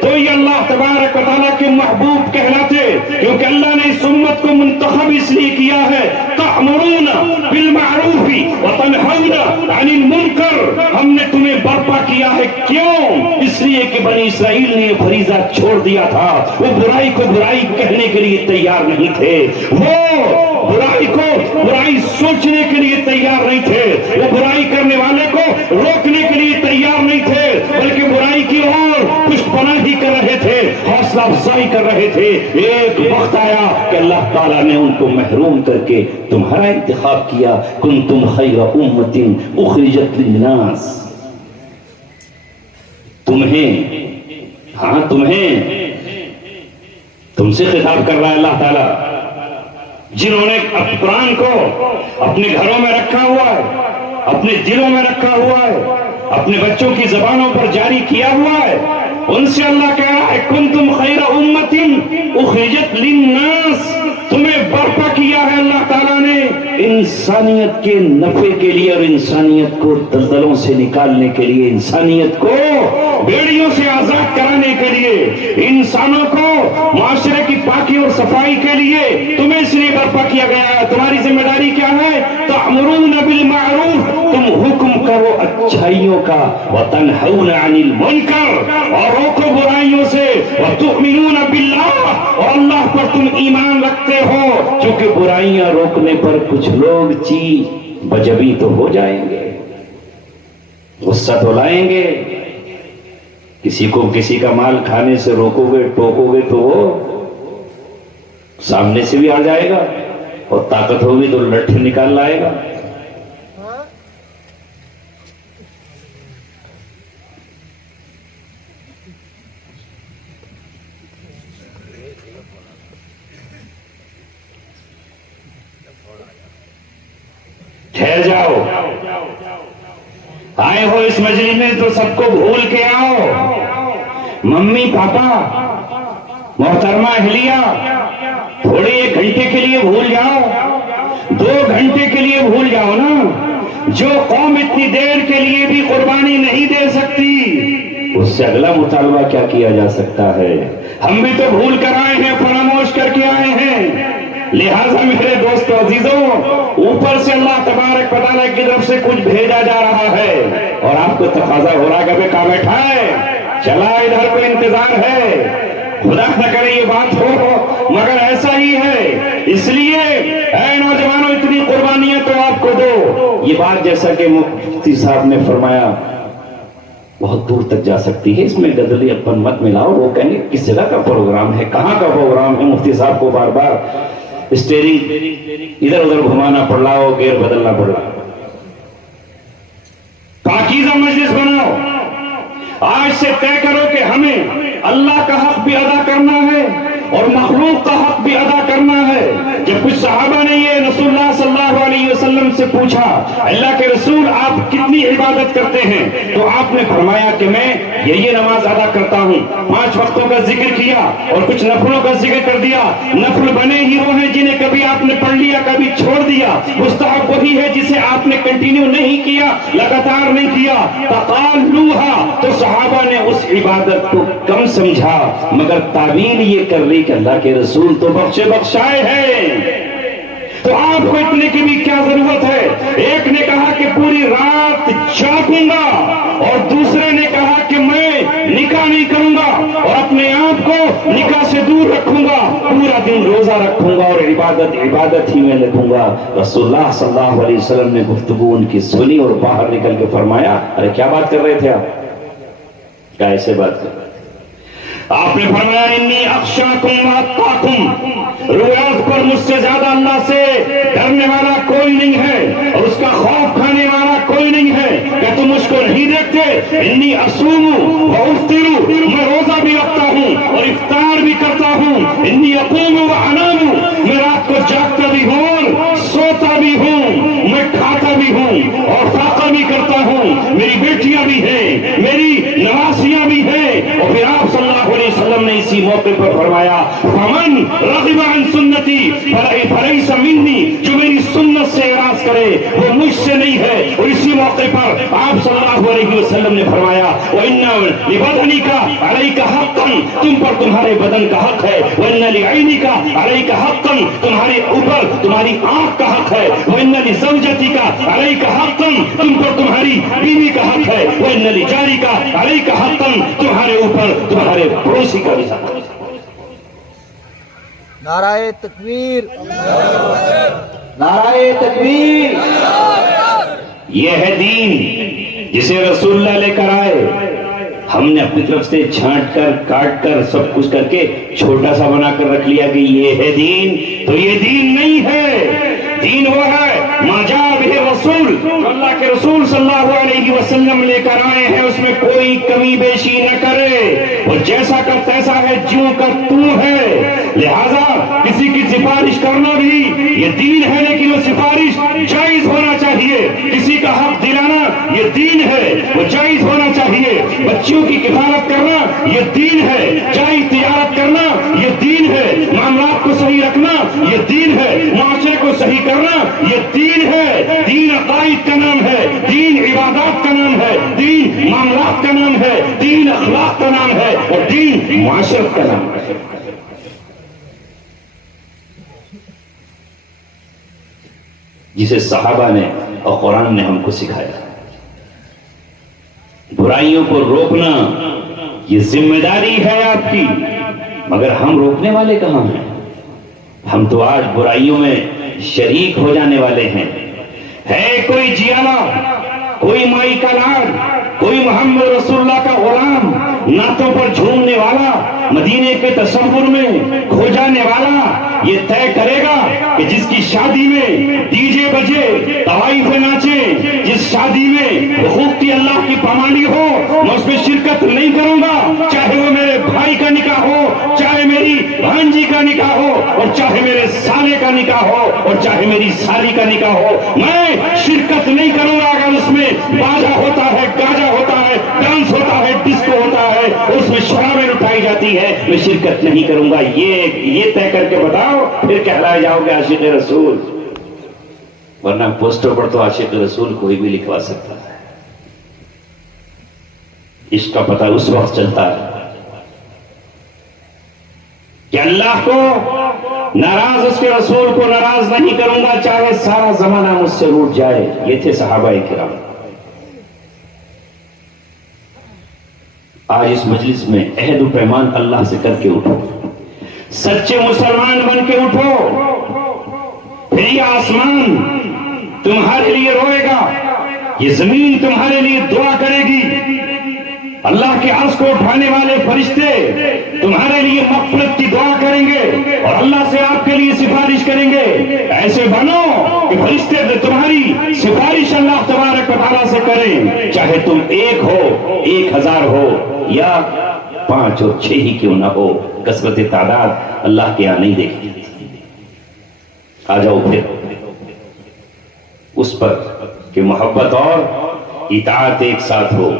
تو یہ اللہ تبارک و تعالیٰ کے محبوب کہلاتے، کیونکہ اللہ نے اس امت کو منتخب اس لیے کیا ہے تأمرون بالمعروف وتنہون عن المنکر، ہم نے تمہیں برپا کیا ہے، کیوں؟ اس لیے کہ بنی اسرائیل نے یہ فریضہ چھوڑ دیا تھا، وہ برائی کو برائی کہنے کے لیے تیار نہیں تھے، وہ برائی کو برائی سوچنے کے لیے تیار نہیں تھے، وہ برائی کرنے والے کو روکنے کے لیے تیار نہیں تھے، بلکہ برائی کی اور کچھ پناہی کر رہے تھے، حوصلہ حوصلہ افزائی کر رہے تھے، ایک وقت آیا کہ اللہ تعالیٰ نے ان کو محروم کر کے تمہارا انتخاب کیا. کنتم خیر امت اخرجت للناس. تمہیں تم سے خطاب کر رہا ہے اللہ تعالیٰ، جنہوں نے قرآن کو اپنے گھروں میں رکھا ہوا ہے، اپنے دلوں میں رکھا ہوا ہے، اپنے بچوں کی زبانوں پر جاری کیا ہوا ہے، ان سے اللہ کہہ رہا ہے کنتم خیر امت اخرجت للناس. تمہیں برپا کیا ہے اللہ تعالیٰ نے انسانیت کے نفع کے لیے اور انسانیت کو دلدلوں سے نکالنے کے لیے، انسانیت کو بیڑیوں سے آزاد کرانے کے لیے، انسانوں کو معاشرے کی پاکی اور صفائی کے لیے تمہیں اس لیے برپا کیا گیا ہے. تمہاری ذمہ داری کیا ہے؟ تأمرون بالمعروف، تم حکم کرو اچھائیوں کا، وتنہون عن المنکر، اور روکو برائیوں سے، وتؤمنون باللہ، اور اللہ پر تم ایمان رکھتے ہو. چونکہ برائیاں روکنے پر کچھ لوگ بجبی تو ہو جائیں گے، غصہ تو لائیں گے. کسی کو کسی کا مال کھانے سے روکو گے، ٹوکو گے تو وہ سامنے سے بھی آ جائے گا، اور طاقت ہوگی تو لٹھ نکال لائے گا. ٹھہر جاؤ، آئے ہو اس مجلس میں تو سب کو بھول کے آؤ. ممی پاپا محترمہ اہلیہ، تھوڑے 1 گھنٹے کے لیے بھول جاؤ، 2 گھنٹے کے لیے بھول جاؤ نا. جو قوم اتنی دیر کے لیے بھی قربانی نہیں دے سکتی، اس سے اگلا مطالبہ کیا کیا جا سکتا ہے؟ ہم بھی تو بھول کر آئے ہیں، فراموش کر کے آئے ہیں. لہذا میرے دوستو عزیزوں، اوپر سے اللہ تبارک و تعالیٰ کی طرف سے کچھ بھیجا جا رہا ہے، اور آپ کو تقاضا ہو رہا ہے کہ کہاں بیٹھا ہے، چلا ادھر کو انتظار ہے. خدا نہ کرے یہ بات ہو، مگر ایسا ہی ہے. اس لیے اے نوجوانوں، اتنی قربانیاں تو آپ کو دو. یہ بات جیسا کہ مفتی صاحب نے فرمایا بہت دور تک جا سکتی ہے، اس میں گدلی اپن مت ملاؤ. وہ کہیں گے کس جگہ کا پروگرام ہے، کہاں کا پروگرام ہے. مفتی صاحب کو بار بار اسٹیئرنگ ادھر ادھر گھمانا پڑ رہا ہو، گیئر بدلنا پڑ رہا. پاکیزہ مجلس بناؤ. آج سے طے کرو کہ ہمیں اللہ کا حق بھی ادا کرنا ہے اور مخلوق کا حق بھی ادا کرنا ہے. جب کچھ صحابہ نے یہ رسول اللہ صلی اللہ علیہ وسلم سے پوچھا، اللہ کے رسول آپ کتنی عبادت کرتے ہیں، تو آپ نے فرمایا کہ میں یہ نماز ادا کرتا ہوں. 5 وقتوں کا ذکر کیا اور کچھ نفلوں کا ذکر کر دیا. نفل بنے ہی وہ ہیں جنہیں کبھی آپ نے پڑھ لیا کبھی چھوڑ دیا. مستحب وہی ہے جسے آپ نے کنٹینیو نہیں کیا، لگاتار نہیں کیا. تقالوہا، تو صحابہ نے اس عبادت کو کم سمجھا، مگر تعبیر یہ کر لی کہ اللہ کے رسول تو بخشے بخشائے ہیں، تو آپ کو اتنے کی بھی کیا ضرورت ہے. ایک نے کہا کہ پوری رات جاگوں گا، اور دوسرے نے کہا کہ میں نکاح نہیں کروں گا اور اپنے آپ کو نکاح سے دور رکھوں گا، پورا دن روزہ رکھوں گا اور عبادت ہی میں لگوں گا. رسول اللہ صلی اللہ علیہ وسلم نے گفتگو ان کی سنی اور باہر نکل کے فرمایا، ارے کیا بات کر رہے تھے آپ، کیا ایسے بات کر رہے تھے؟ آپ نے فرمایا انی اخشاکم واتقاکم، رویات پر مجھ سے زیادہ اللہ سے ڈرنے والا کوئی نہیں ہے اور اس کا خوف کھانے والا کوئی نہیں ہے. کہ تم مجھ کو نہیں دیکھتے، انی اصوم و افطر، میں روزہ بھی رکھتا ہوں اور افطار بھی کرتا ہوں. انی اقوم و انام، میں رات کو جاگتا بھی ہوں، سوتا بھی ہوں، میں کھاتا بھی ہوں اور فاقہ بھی کرتا ہوں. میری بیٹیاں بھی ہیں، میری نواسیاں بھی ہیں. اور پھر آپ صلی اللہ علیہ وسلم نے اسی موقع پر فرمایا فمن رغب عن سنتی فلیس منی، جو میری سنت سے اعراض کرے وہ مجھ سے نہیں ہے. اور اسی موقع پر آپ صلی اللہ علیہ وسلم نے فرمایا وَإِنَّ لِبَدَنِكَ عَلَيْكَ حَقًّا، تم پر تمہارے بدن کا حق ہے. وَإِنَّ لِعَيْنِكَ عَلَيْكَ حَقًّا، تمہارے اوپر تمہاری آنکھ کا حق ہے. وَإِنَّ لِزَوْجَتِكَ عَلَيْكَ حَقًّا، تم پر تمہاری بیوی کا حق ہے. وَإِنَّ لِجَارِكَ عَلَيْكَ حَقًّا، تمہارے اوپر تمہارے پڑوسی کا بھی حق ہے. نعرہ تکبیر، نعرہ تکبیر. یہ ہے دین جسے رسول اللہ لے کر آئے. ہم نے اپنی طرف سے چھانٹ کر کاٹ کر سب کچھ کر کے چھوٹا سا بنا کر رکھ لیا کہ یہ ہے دین. تو یہ دین نہیں ہے. دین وہ ہے ما جاء بہ رسول، اللہ کے رسول صلی اللہ علیہ وسلم لے کر آئے ہیں، اس میں کوئی کمی بیشی نہ کرے. اور جیسا کا تیسا ہے، جوں کا توں ہے. لہذا کسی کی سفارش کرنا بھی یہ دین ہے، لیکن وہ سفارش جائز ہونا چاہیے. کسی کا حق دلانا یہ دین ہے، وہ جائز ہونا چاہیے. بچیوں کی کفالت کرنا یہ دین ہے، جائز تجارت کرنا یہ دین ہے. معاملات کو صحیح رکھنا یہ دین ہے، معاشرے کو صحیح کرنا یہ دین ہے. دین عقائد کا نام ہے، دین عبادات کا نام ہے، دین معاملات کا نام ہے، دین اخلاق کا نام ہے، اور دین معاشرت کا نام ہے. جسے صحابہ نے اور قرآن نے ہم کو سکھایا. برائیوں کو روکنا یہ ذمہ داری ہے آپ کی، مگر ہم روکنے والے کہاں ہیں؟ ہم تو آج برائیوں میں شریک ہو جانے والے ہیں. ہے کوئی جیالا، کوئی مائی کا لاڈ، کوئی محمد رسول اللہ کا غلام، نعتوں پر جھومنے والا، مدینے کے تصور میں کھو جانے والا، یہ طے کرے گا کہ جس کی شادی میں ڈی جے بجے، طوائفیں ناچیں، جس شادی میں حقوق کی اللہ کی پامالی ہو، میں اس میں شرکت نہیں کروں گا. چاہے وہ میرے بھائی کا نکاح ہو، چاہے میری بھانجی کا نکاح ہو، اور چاہے میرے سالے کا نکاح ہو، اور چاہے میری سالی کا نکاح ہو، میں شرکت نہیں کروں گا. اگر اس میں باجا ہوتا ہے، گاجا ہوتا ہے، ڈانس ہوتا ہے، ڈسکو ہوتا ہے، اس میں شرابیں اٹھائی جاتی ہے، میں شرکت نہیں کروں گا. یہ طے کر کے بتاؤ، پھر کہلائے جاؤ گے عاشق رسول. ورنہ پوسٹر پر تو عاشق رسول کوئی بھی لکھوا سکتا ہے. عشق کا پتہ اس وقت چلتا ہے کہ اللہ کو ناراض، اس کے رسول کو ناراض نہیں کروں گا، چاہے سارا زمانہ مجھ سے روٹ جائے. یہ تھے صحابہ کرام. آج اس مجلس میں عہد و پیمان اللہ سے کر کے اٹھو، سچے مسلمان بن کے اٹھو. پھر یہ آسمان تمہارے لیے روئے گا، یہ زمین تمہارے لیے دعا کرے گی، اللہ کے عرش کو اٹھانے والے فرشتے تمہارے لیے مغفرت کی دعا کریں گے اور اللہ سے آپ کے لیے سفارش کریں گے. ایسے بنو کہ فرشتے تمہاری سفارش اللہ تبارک و تعالیٰ سے کریں، چاہے تم 1 ہو، 1000 ہو، یا 5 اور 6 ہی کیوں نہ ہو. کثرت تعداد اللہ کے یہاں نہیں دیکھی. آ جاؤ پھر اس پر کہ محبت اور اطاعت ایک ساتھ ہو.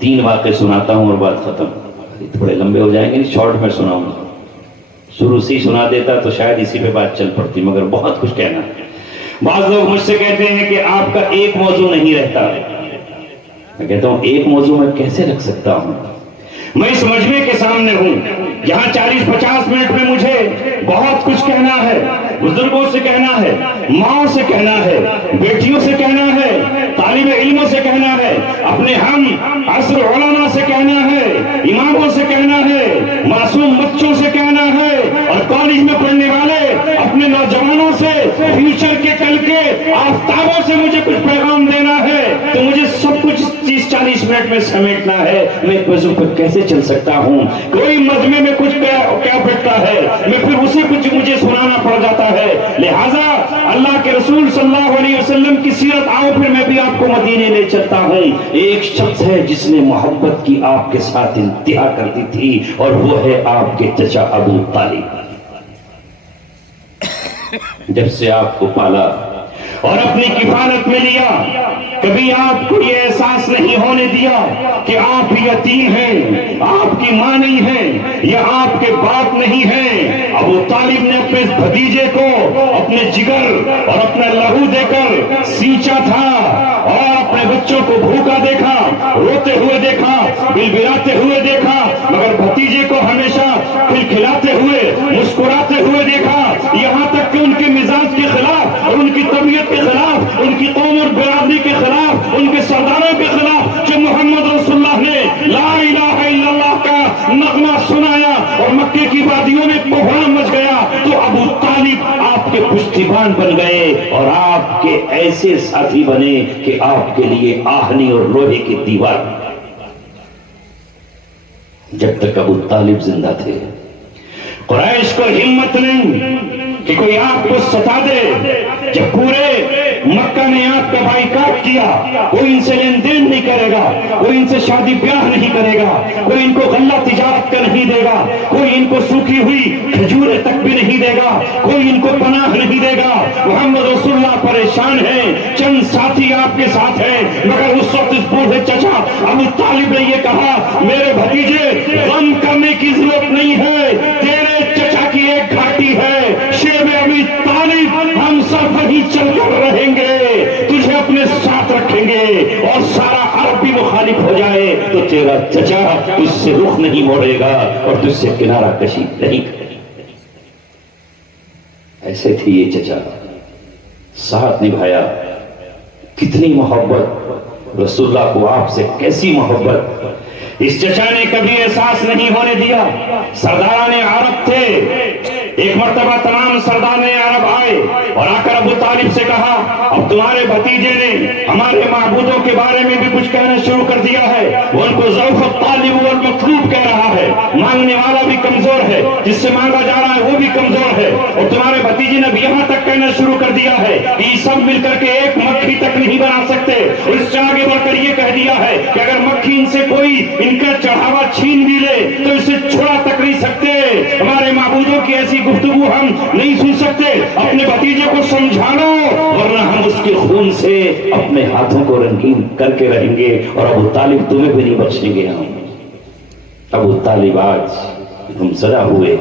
3 واقعے سناتا ہوں اور بات ختم. تھوڑے لمبے ہو جائیں گے، شارٹ میں سناؤں گا. شروع سے ہی سنا دیتا تو شاید اسی پہ بات چل پڑتی، مگر بہت کچھ کہنا ہے. بعض لوگ مجھ سے کہتے ہیں کہ آپ کا ایک موضوع نہیں رہتا. میں کہتا ہوں ایک موضوع میں کیسے رکھ سکتا ہوں؟ میں اس مجمع کے سامنے ہوں جہاں 40-50 منٹ میں مجھے بہت کچھ کہنا ہے. بزرگوں سے کہنا ہے، ماں سے کہنا ہے، بیٹیوں سے کہنا ہے، طالب علموں سے کہنا ہے، اپنے ہم عصر علماء سے کہنا ہے، اماموں سے کہنا ہے، معصوم بچوں سے کہنا ہے، اور کالج میں پڑھنے والے اپنے نوجوانوں سے، فیوچر کے کل کے آفتابوں سے مجھے کچھ پیغام دینا ہے. تو مجھے سب کچھ 30-40 منٹ میں سمیٹنا ہے. میں ایک موضوع پر کیسے چل سکتا ہوں؟ کوئی مجمع میں کچھ کیا بیٹھتا ہے، میں پھر اسی کچھ مجھے سنانا پڑ جاتا ہے. لہذا اللہ کے رسول صلی اللہ علیہ وسلم کی سیرت آؤ، پھر میں بھی آپ کو مدینے لے چلتا ہوں. ایک شخص ہے جس نے محبت کی آپ کے ساتھ انتہا کر دی تھی، اور وہ ہے آپ کے چچا ابو طالب. جب سے آپ کو پالا اور اپنی کفالت میں لیا، کبھی آپ کو یہ احساس نہیں ہونے دیا کہ آپ یتیم ہیں، آپ کی ماں نہیں ہے یا آپ کے باپ نہیں ہیں. ابو طالب نے اپنے بھتیجے کو اپنے جگر اور اپنا لہو دے کر سینچا تھا، اور اپنے بچوں کو بھوکا دیکھا، روتے ہوئے دیکھا، بلبلاتے ہوئے دیکھا، مگر بھتیجے کو ہمیشہ کھلکھلاتے ہوئے، مسکراتے ہوئے دیکھا. یہاں تک کہ ان کے مزاج کے خلاف اور ان کی طبیعت کے خلاف، ان کی قوم اور برادری کے خلاف، ان کے سرداروں کے خلاف جب محمد رسول اللہ نے لا الہ الا اللہ کا نغمہ سنایا اور مکے کی وادیوں میں بحران مچ گیا، تو ابو طالب آپ کے پشتیبان بن گئے اور آپ کے ایسے ساتھی بنے کہ آپ کے لیے آہنی اور لوہے کی دیوار. جب تک ابو طالب زندہ تھے۔ قریش کو ہمت نہیں کہ کوئی آپ کو ستا دے۔ جب پورے مکہ نے آپ کا بائیکاٹ کیا، کوئی ان سے لین دین نہیں کرے گا، کوئی ان سے شادی بیاہ نہیں کرے گا، کوئی ان کو غلہ تجارت کا نہیں دے گا، کوئی ان کو سوکھی ہوئی کھجوریں تک بھی نہیں دے گا، کوئی ان کو پناہ نہیں دے گا۔ محمد رسول اللہ پریشان ہیں، چند ساتھی آپ کے ساتھ ہیں، مگر اس وقت اس بوڑھے چچا ابو طالب نے یہ کہا، میرے بھتیجے غم کرنے کی ضرورت نہیں ہے، تیرے چچا کی ایک گھاٹی ہے شیب ابی طالب، ہم سب وہیں چل کر رہیں گے، تجھے اپنے ساتھ رکھیں گے، اور سارا عرب بھی مخالف ہو جائے تو تیرا چچا تجھ سے رخ نہیں موڑے گا اور تجھ سے کنارہ کشی نہیں کرے گا۔ ایسے تھی یہ چچا، ساتھ نبھایا۔ کتنی محبت رسول اللہ کو آپ سے، کیسی محبت! اس چچا نے کبھی احساس نہیں ہونے دیا۔ سرداران عرب تھے، ایک مرتبہ تمام سرداران عرب آئے اور آ کر ابو طالب سے کہا، اب تمہارے بھتیجے نے ہمارے معبودوں کے بارے میں بھی کچھ کہنا شروع کر دیا ہے، وہ ان کو ضعف الطالب والمطلوب کہہ رہا ہے، مانگنے والا بھی کمزور ہے، جس سے مانگا جا رہا ہے وہ بھی کمزور ہے، اور تمہارے بھتیجے نے اب یہاں تک کہنا شروع کر دیا ہے کہ یہ سب مل کر کے ایک مکھی تک نہیں بنا سکتے، اور اس سے آگے بڑھ کر یہ کہہ دیا ہے کہ اگر مکھی ان سے کوئی ان کا چڑھاوا چھین بھی لے تو اسے چھڑا تک نہیں سکتے۔ ہمارے معبودوں کی ایسی گفتگو ہم نہیں سن سکتے، اپنے بھتیجے کو سمجھا لو ورنہ ہم اس کے خون سے اپنے ہاتھوں کو رنگین کر کے رہیں گے، اور ابو طالب تمہیں بھی نہیں بخشیں گے ہم۔ ابو طالب آج ہم سزا ہوئے،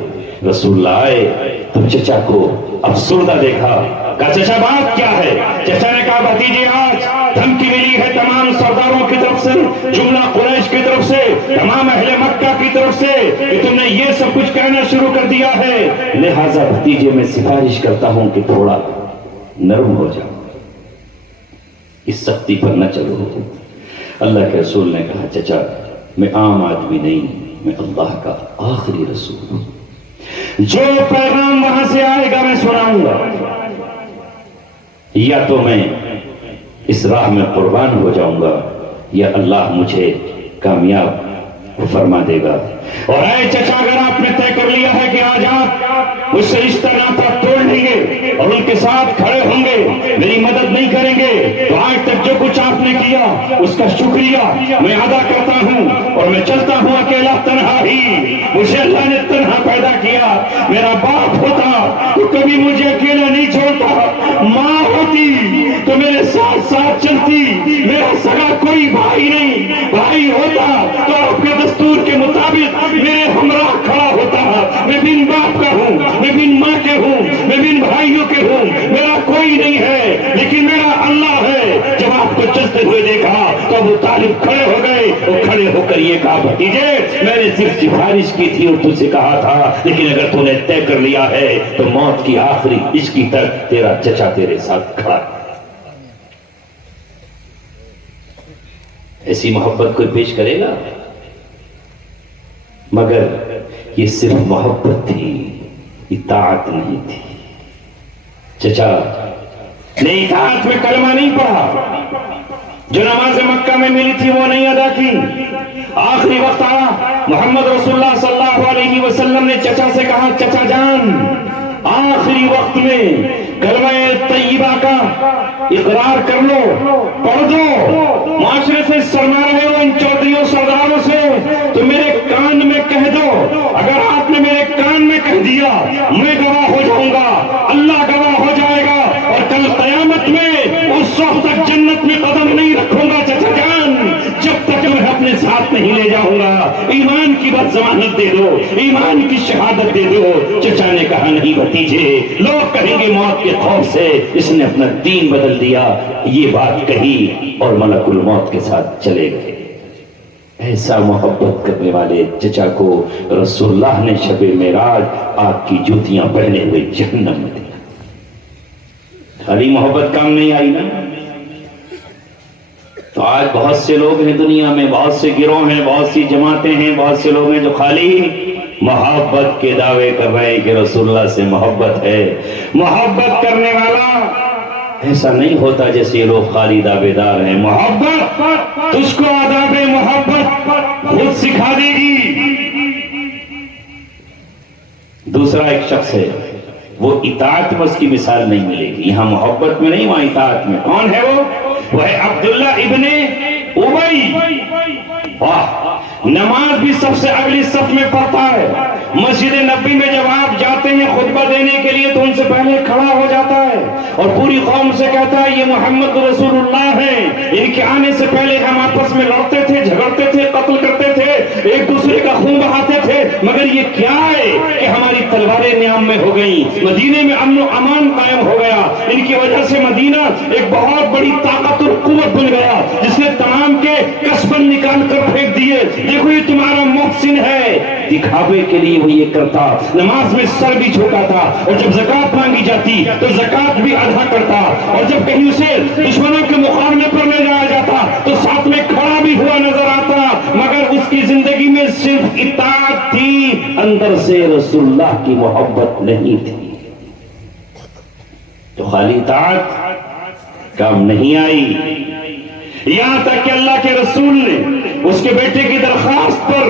رسول اللہ آئے تو چچا کو افسردہ دیکھا، کہا چچا بات کیا ہے؟ چچا نے کہا بھتیجے آج دھمکی ملی ہے تمام سرداروں کی طرف سے، جملہ قریش کی طرف سے، تمام اہل مکہ کی طرف سے کہ تم نے یہ سب کچھ کہنا شروع کر دیا ہے، لہذا بھتیجے میں سفارش کرتا ہوں کہ تھوڑا نرم ہو جاؤ، اس سختی پر نہ چلو۔ اللہ کے رسول نے کہا چچا میں عام آدمی نہیں، میں اللہ کا آخری رسول ہوں، جو پیغام وہاں سے آئے گا میں سناؤں گا، یا تو میں اس راہ میں قربان ہو جاؤں گا یا اللہ مجھے کامیاب فرما دے گا۔ اور اے چچا اگر آپ نے طے کر لیا ہے کہ آج آپ اس سے رشتہ ناتا توڑ لیں گے اور ان کے ساتھ کھڑے ہوں گے، میری مدد نہیں کریں گے، تو آج تک جو کچھ آپ نے کیا اس کا شکریہ میں ادا کرتا ہوں، اور میں چلتا ہوں اکیلا تنہا ہی، مجھے اللہ نے تنہا پیدا کیا، میرا باپ ہوتا تو کبھی مجھے اکیلا نہیں چھوڑتا، ماں ہوتی تو میرے ساتھ ساتھ چلتی، میرا سگا کوئی بھائی نہیں، بھائی ہوتا تو آپ کے دستور کے مطابق میرے ہمراہ کھڑا ہوتا، میں بن باپ کا ہوں، میں بن ماں کے ہوں، میں بن بھائیوں کے ہوں، میرا کوئی نہیں ہے لیکن میرا اللہ ہے۔ جب آپ کو چلتے ہوئے دیکھا تو ابو طالب کھڑے ہو گئے، اور کھڑے ہو کر یہ کہا بھتیجے میں نے صرف سفارش کی تھی اور تجھ سے کہا تھا، لیکن اگر تو نے طے کر لیا ہے تو موت کی آخری عشقی تک تیرا چچا تیرے ساتھ کھڑا ہے۔ ایسی محبت کوئی پیش کرے گا؟ مگر یہ صرف محبت تھی، اطاعت نہیں تھی۔ چچا نے اطاعت میں کلمہ نہیں پڑھا، جو نماز مکہ میں ملی تھی وہ نہیں ادا کی۔ آخری وقت آیا، محمد رسول اللہ صلی اللہ علیہ وسلم نے چچا سے کہا چچا جان آخری وقت میں کلمہ طیبہ کا اقرار کر لو، پڑھ دو، معاشرے سے شرما رہے ہو ان چودھریوں سرداروں سے تو میرے کان میں کہہ دو، اگر آپ نے میرے کان میں کہہ دیا میں گواہ ہو جاؤں گا، اللہ گواہ ہو جائے گا، اور کل قیامت میں اس وقت تک جنت میں قدم نہیں رکھوں گا چچا جان جب تک میں اپنے ساتھ نہیں لے جاؤں گا، ایمان کی بات ضمانت دے دو، ایمان کی شہادت دے دو۔ چچا نے کہا نہیں بھتیجے، لوگ کہیں گے موت کے خوف سے اس نے اپنا دین بدل دیا، یہ بات کہی اور ملک الموت کے ساتھ چلے گئے۔ ایسا محبت کرنے والے چچا کو رسول اللہ نے شب معراج آگ کی جوتیاں پہنے ہوئے جہنم میں دیا۔ خالی محبت کام نہیں آئی نا؟ تو آج بہت سے لوگ ہیں دنیا میں، بہت سے گروہ ہیں، بہت سی جماعتیں ہیں، بہت سے لوگ ہیں جو خالی محبت کے دعوے کر رہے ہیں کہ رسول اللہ سے محبت ہے۔ محبت کرنے والا ایسا نہیں ہوتا جیسے یہ لوگ خالی دعوے دار ہیں۔ محبت تجھ کو آداب محبت خود سکھا دے گی، دوسرا ایک شخص ہے، وہ اطاعت میں اس کی مثال نہیں ملے گی، یہاں محبت میں نہیں، وہاں اطاعت میں۔ کون ہے وہ ہے عبداللہ ابن ابی۔ واہ، نماز بھی سب سے اگلی صف میں پڑھتا ہے۔ مسجد نبی میں جب آپ جاتے ہیں خطبہ دینے کے لیے تو ان سے پہلے کھڑا ہو جاتا ہے اور پوری قوم سے کہتا ہے یہ محمد رسول اللہ ہیں، ان کے آنے سے پہلے ہم آپس میں لڑتے تھے، جھگڑتے تھے، قتل کرتے تھے، ایک دوسرے کا خون بہاتے تھے، مگر یہ کیا ہے کہ ہماری تلواریں نیام میں ہو گئیں، مدینے میں امن و امان قائم ہو گیا، ان کی وجہ سے مدینہ ایک بہت بڑی طاقت اور قوت بن گیا جس نے تمام کے کسبن نکال کر پھینک دیے۔ دیکھو یہ تمہارا محسن ہے، دکھاوے کے لیے وہ یہ کرتا، نماز میں سر بھی جھکا تھا، اور جب زکات مانگی جاتی تو زکات بھی ادا کرتا، اور جب کہیں اسے دشمنوں کے مقابلے پر لے جایا جاتا تو ساتھ میں کھڑا بھی ہوا نظر آتا، مگر اس کی زندگی میں صرف اطاعت تھی، اندر سے رسول اللہ کی محبت نہیں تھی۔ تو خالی اطاعت کام نہیں آئی، یہاں تک کہ اللہ کے رسول نے اس کے بیٹے کی درخواست پر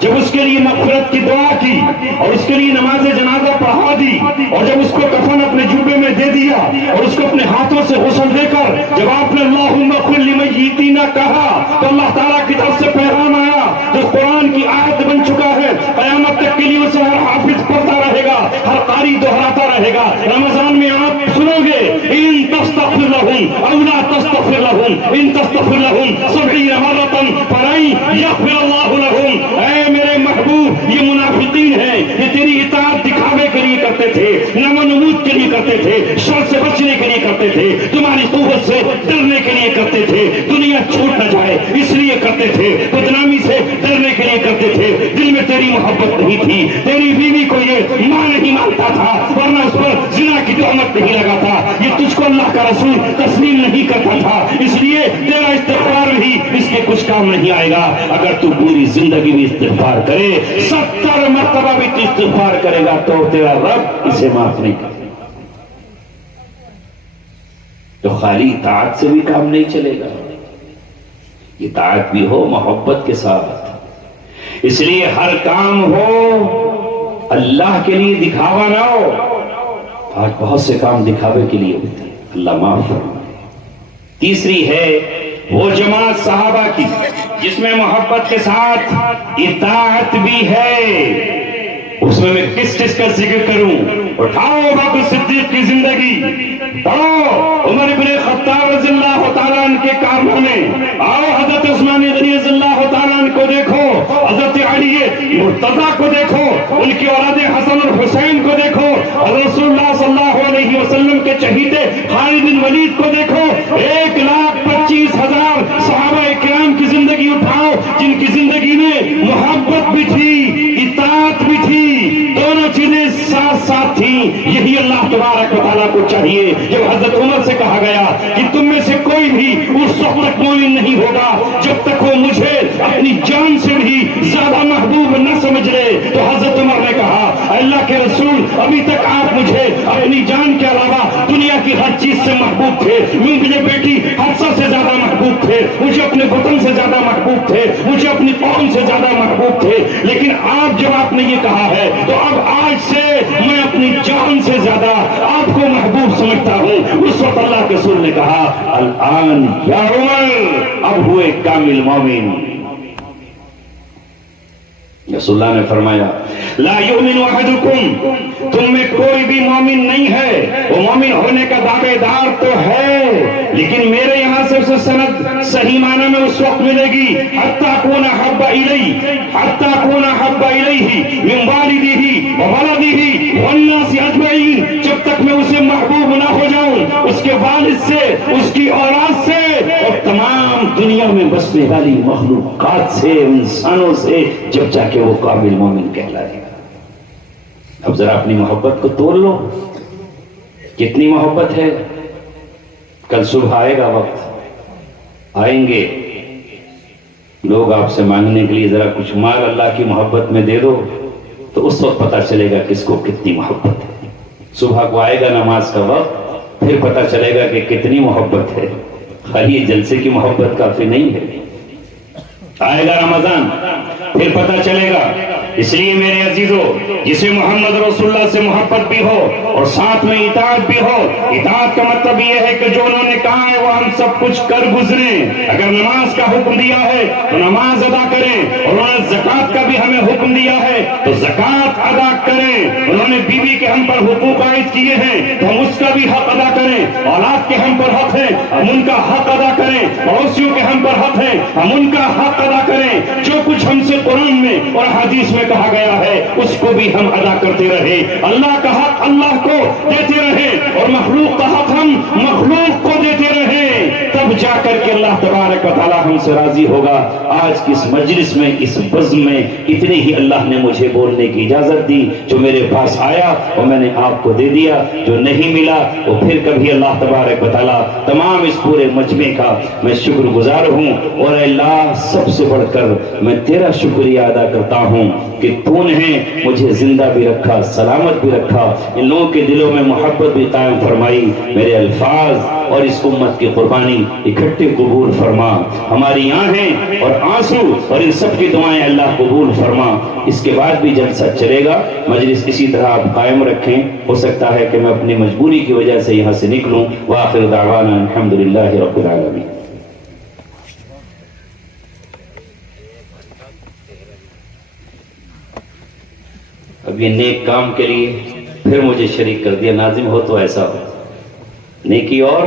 جب اس کے لیے مغفرت کی دعا کی اور اس کے لیے نماز جنازہ پڑھا دی، اور جب اس کو کفن اپنے جوبے میں دے دیا اور اس کو اپنے ہاتھوں سے غسل دے کر جب آپ نے اللہم اغفر لمیتینا کہا تو اللہ تعالیٰ کی طرف سے پیغام آیا جو قرآن کی آیت بن چکا ہے، قیامت تک کے لیے اسے ہر حافظ پڑھتا رہے گا، ہر قاری دہراتا رہے گا۔ رمضان میں آپ سنو گے ان تستغفر لهم او لا تستغفر لهم ان تستغفر لهم 70 مرة فلن یغفر اللہ لهم۔ اے میرے محبوب، یہ منافقین ہیں، یہ تیری اطاعت دکھاوے کے لیے کرتے تھے، نام و نمود کے لیے کرتے تھے، شر سے بچنے کے لیے کرتے تھے، تمہاری قوت سے ڈرنے کے لیے کرتے تھے، دنیا چھوٹ نہ جائے اس لیے کرتے تھے، بدنامی سے ڈرنے کے لیے کرتے تھے، دل میں تیری محبت نہیں تھی، تیری بیوی کو یہ ماں نہیں مانتا تھا ورنہ اس پر زنا کی تہمت نہیں لگا تھا، یہ تجھ کو اللہ کا رسول تسلیم نہیں کرتا تھا، اس لیے تیرا استغفار بھی اس کے کچھ کام نہیں آئے گا۔ اگر تو پوری زندگی میں استغفار کرے، 70 مرتبہ بھی تو استغفار کرے گا تو تیرا رب اسے معاف نہیں کرے۔ تو خالی اطاعت سے بھی کام نہیں چلے گا، اطاعت بھی ہو محبت کے ساتھ، اس لیے ہر کام ہو اللہ کے لیے، دکھاوا نہ ہو۔ آج بہت سے کام دکھاوے کے لیے ہوتے ہیں، اللہ معاف فرمائے۔ تیسری ہے وہ جماعت صحابہ کی جس میں محبت کے ساتھ اطاعت بھی ہے۔ اس میں کس کس کا ذکر کروں؟ اٹھاؤ بکر صدیق کی زندگی، پڑھو عمر بن خطاب رضی اللہ تعالیٰ عنہ کے کارنامے، آؤ حضرت عثمان غنی رضی اللہ تعالیٰ عنہ کو دیکھو، حضرت علی مرتضیٰ کو دیکھو، ان کی اولاد حسن اور حسین کو دیکھو، حضرت رسول اللہ صلی اللہ علیہ وسلم کے چہیتے خالد بن ولید کو دیکھو، 1,25,000 صحابہ کرام کی زندگی اٹھاؤ جن کی زندگی میں محبت بھی تھی، اطاعت بھی تھی، دونوں چیزیں ساتھ ساتھ تھیں۔ یہی اللہ تبارک و تعالیٰ کو چاہیے۔ جب حضرت عمر سے کہا گیا کہ تم میں سے کوئی بھی اس وقت تک مومن نہیں ہوگا جب تک وہ مجھے اپنی جان سے بھی زیادہ محبوب نہ سمجھ لے، تو حضرت عمر نے کہا اللہ کے رسول ابھی تک آپ مجھے اپنی جان کے علاوہ دنیا کی ہر چیز سے محبوب تھے، مجھے بیٹی حفصہ سے زیادہ محبوب تھے، مجھے اپنے وطن سے زیادہ محبوب تھے، مجھے اپنی قوم سے زیادہ محبوب تھے، لیکن آپ جب آپ نے یہ کہا ہے تو اب آج سے میں اپنی جان سے زیادہ آپ کو محبوب سمجھتا ہوں۔ اس وقت اللہ کے رسول نے کہا الآن یا عمر، اب ہوئے کامل مومن۔ رسول اللہ نے فرمایا لا یؤمن احدکم، تم میں کوئی بھی مومن نہیں ہے، وہ مومن ہونے کا دعوے دار تو ہے لیکن میرے یہاں سے اسے سند صحیح معنی میں اس وقت ملے گی حتی اکون احب الیہ، حتی اکون احب الیہ من والدہ وولدہ والناس اجمعین، جب تک میں اسے محبوب نہ ہو جاؤں اس کے والد سے، اس کی اولاد سے اور تمام دنیا میں بسنے والی مخلوقات سے، انسانوں سے، جب جا کے وہ کامل مومن کہلائے گا۔ اب ذرا اپنی محبت کو توڑ لو، کتنی محبت ہے۔ کل صبح آئے گا وقت، آئیں گے لوگ آپ سے مانگنے کے لیے ذرا کچھ مال اللہ کی محبت میں دے دو، تو اس وقت پتا چلے گا کس کو کتنی محبت ہے۔ صبح کو آئے گا نماز کا وقت، پھر پتا چلے گا کہ کتنی محبت ہے، خالی جلسے کی محبت کافی نہیں ہے۔ آئے گا رمضان، پھر پتا چلے گا اس لیے میرے عزیزو، جسے محمد رسول اللہ سے محبت بھی ہو اور ساتھ میں اطاعت بھی ہو، اطاعت کا مطلب یہ ہے کہ جو انہوں نے کہا ہے وہ ہم سب کچھ کر گزریں۔ اگر نماز کا حکم دیا ہے تو نماز ادا کریں، اور انہوں نے زکوٰۃ کا بھی ہمیں حکم دیا ہے تو زکوٰۃ ادا کریں۔ انہوں نے بیوی کے ہم پر حقوق عائد کیے ہیں تو ہم اس کا بھی حق ادا کریں۔ اولاد کے ہم پر حق ہے، ہم ان کا حق ادا کریں۔ پڑوسیوں کے ہم پر حق ہے، ہم ان کا حق ادا کریں۔ جو کچھ ہم سے قرآن میں اور حدیث میں کہا گیا ہے اس کو بھی ہم ادا کرتے رہے۔ اللہ کا حق اللہ کو دیتے رہے اور مخلوق کا حق ہم مخلوق کو دیتے رہے، تب جا کر کے اللہ تبارک و تعالی ہم سے راضی ہوگا۔ آج کی اس مجلس میں، اس بزم میں اتنے ہی اللہ نے مجھے بولنے کی اجازت دی۔ جو میرے پاس آیا اور میں نے آپ کو دے دیا، جو نہیں ملا وہ پھر کبھی اللہ تبارک و تعالی تمام اس پورے مجمع کا میں شکر گزار ہوں۔ اور اے اللہ، سب سے بڑھ کر میں تیرا شکریہ ادا کرتا ہوں کہ تو نے مجھے زندہ بھی رکھا، سلامت بھی رکھا، ان لوگوں کے دلوں میں محبت بھی قائم فرمائی۔ میرے الفاظ اور اس امت کی قربانی اکٹھے قبول فرما، ہماری آنکھیں اور آنسو اور ان سب کی دعائیں اللہ قبول فرما۔ اس کے بعد بھی جلسہ چلے گا، مجلس اسی طرح آپ قائم رکھیں۔ ہو سکتا ہے کہ میں اپنی مجبوری کی وجہ سے یہاں سے نکلوں۔ وآخر دعوانا الحمدللہ رب العالمین۔ اب یہ نیک کام کے لیے پھر مجھے شریک کر دیا، ناظم ہو تو ایسا ہو، نیکی اور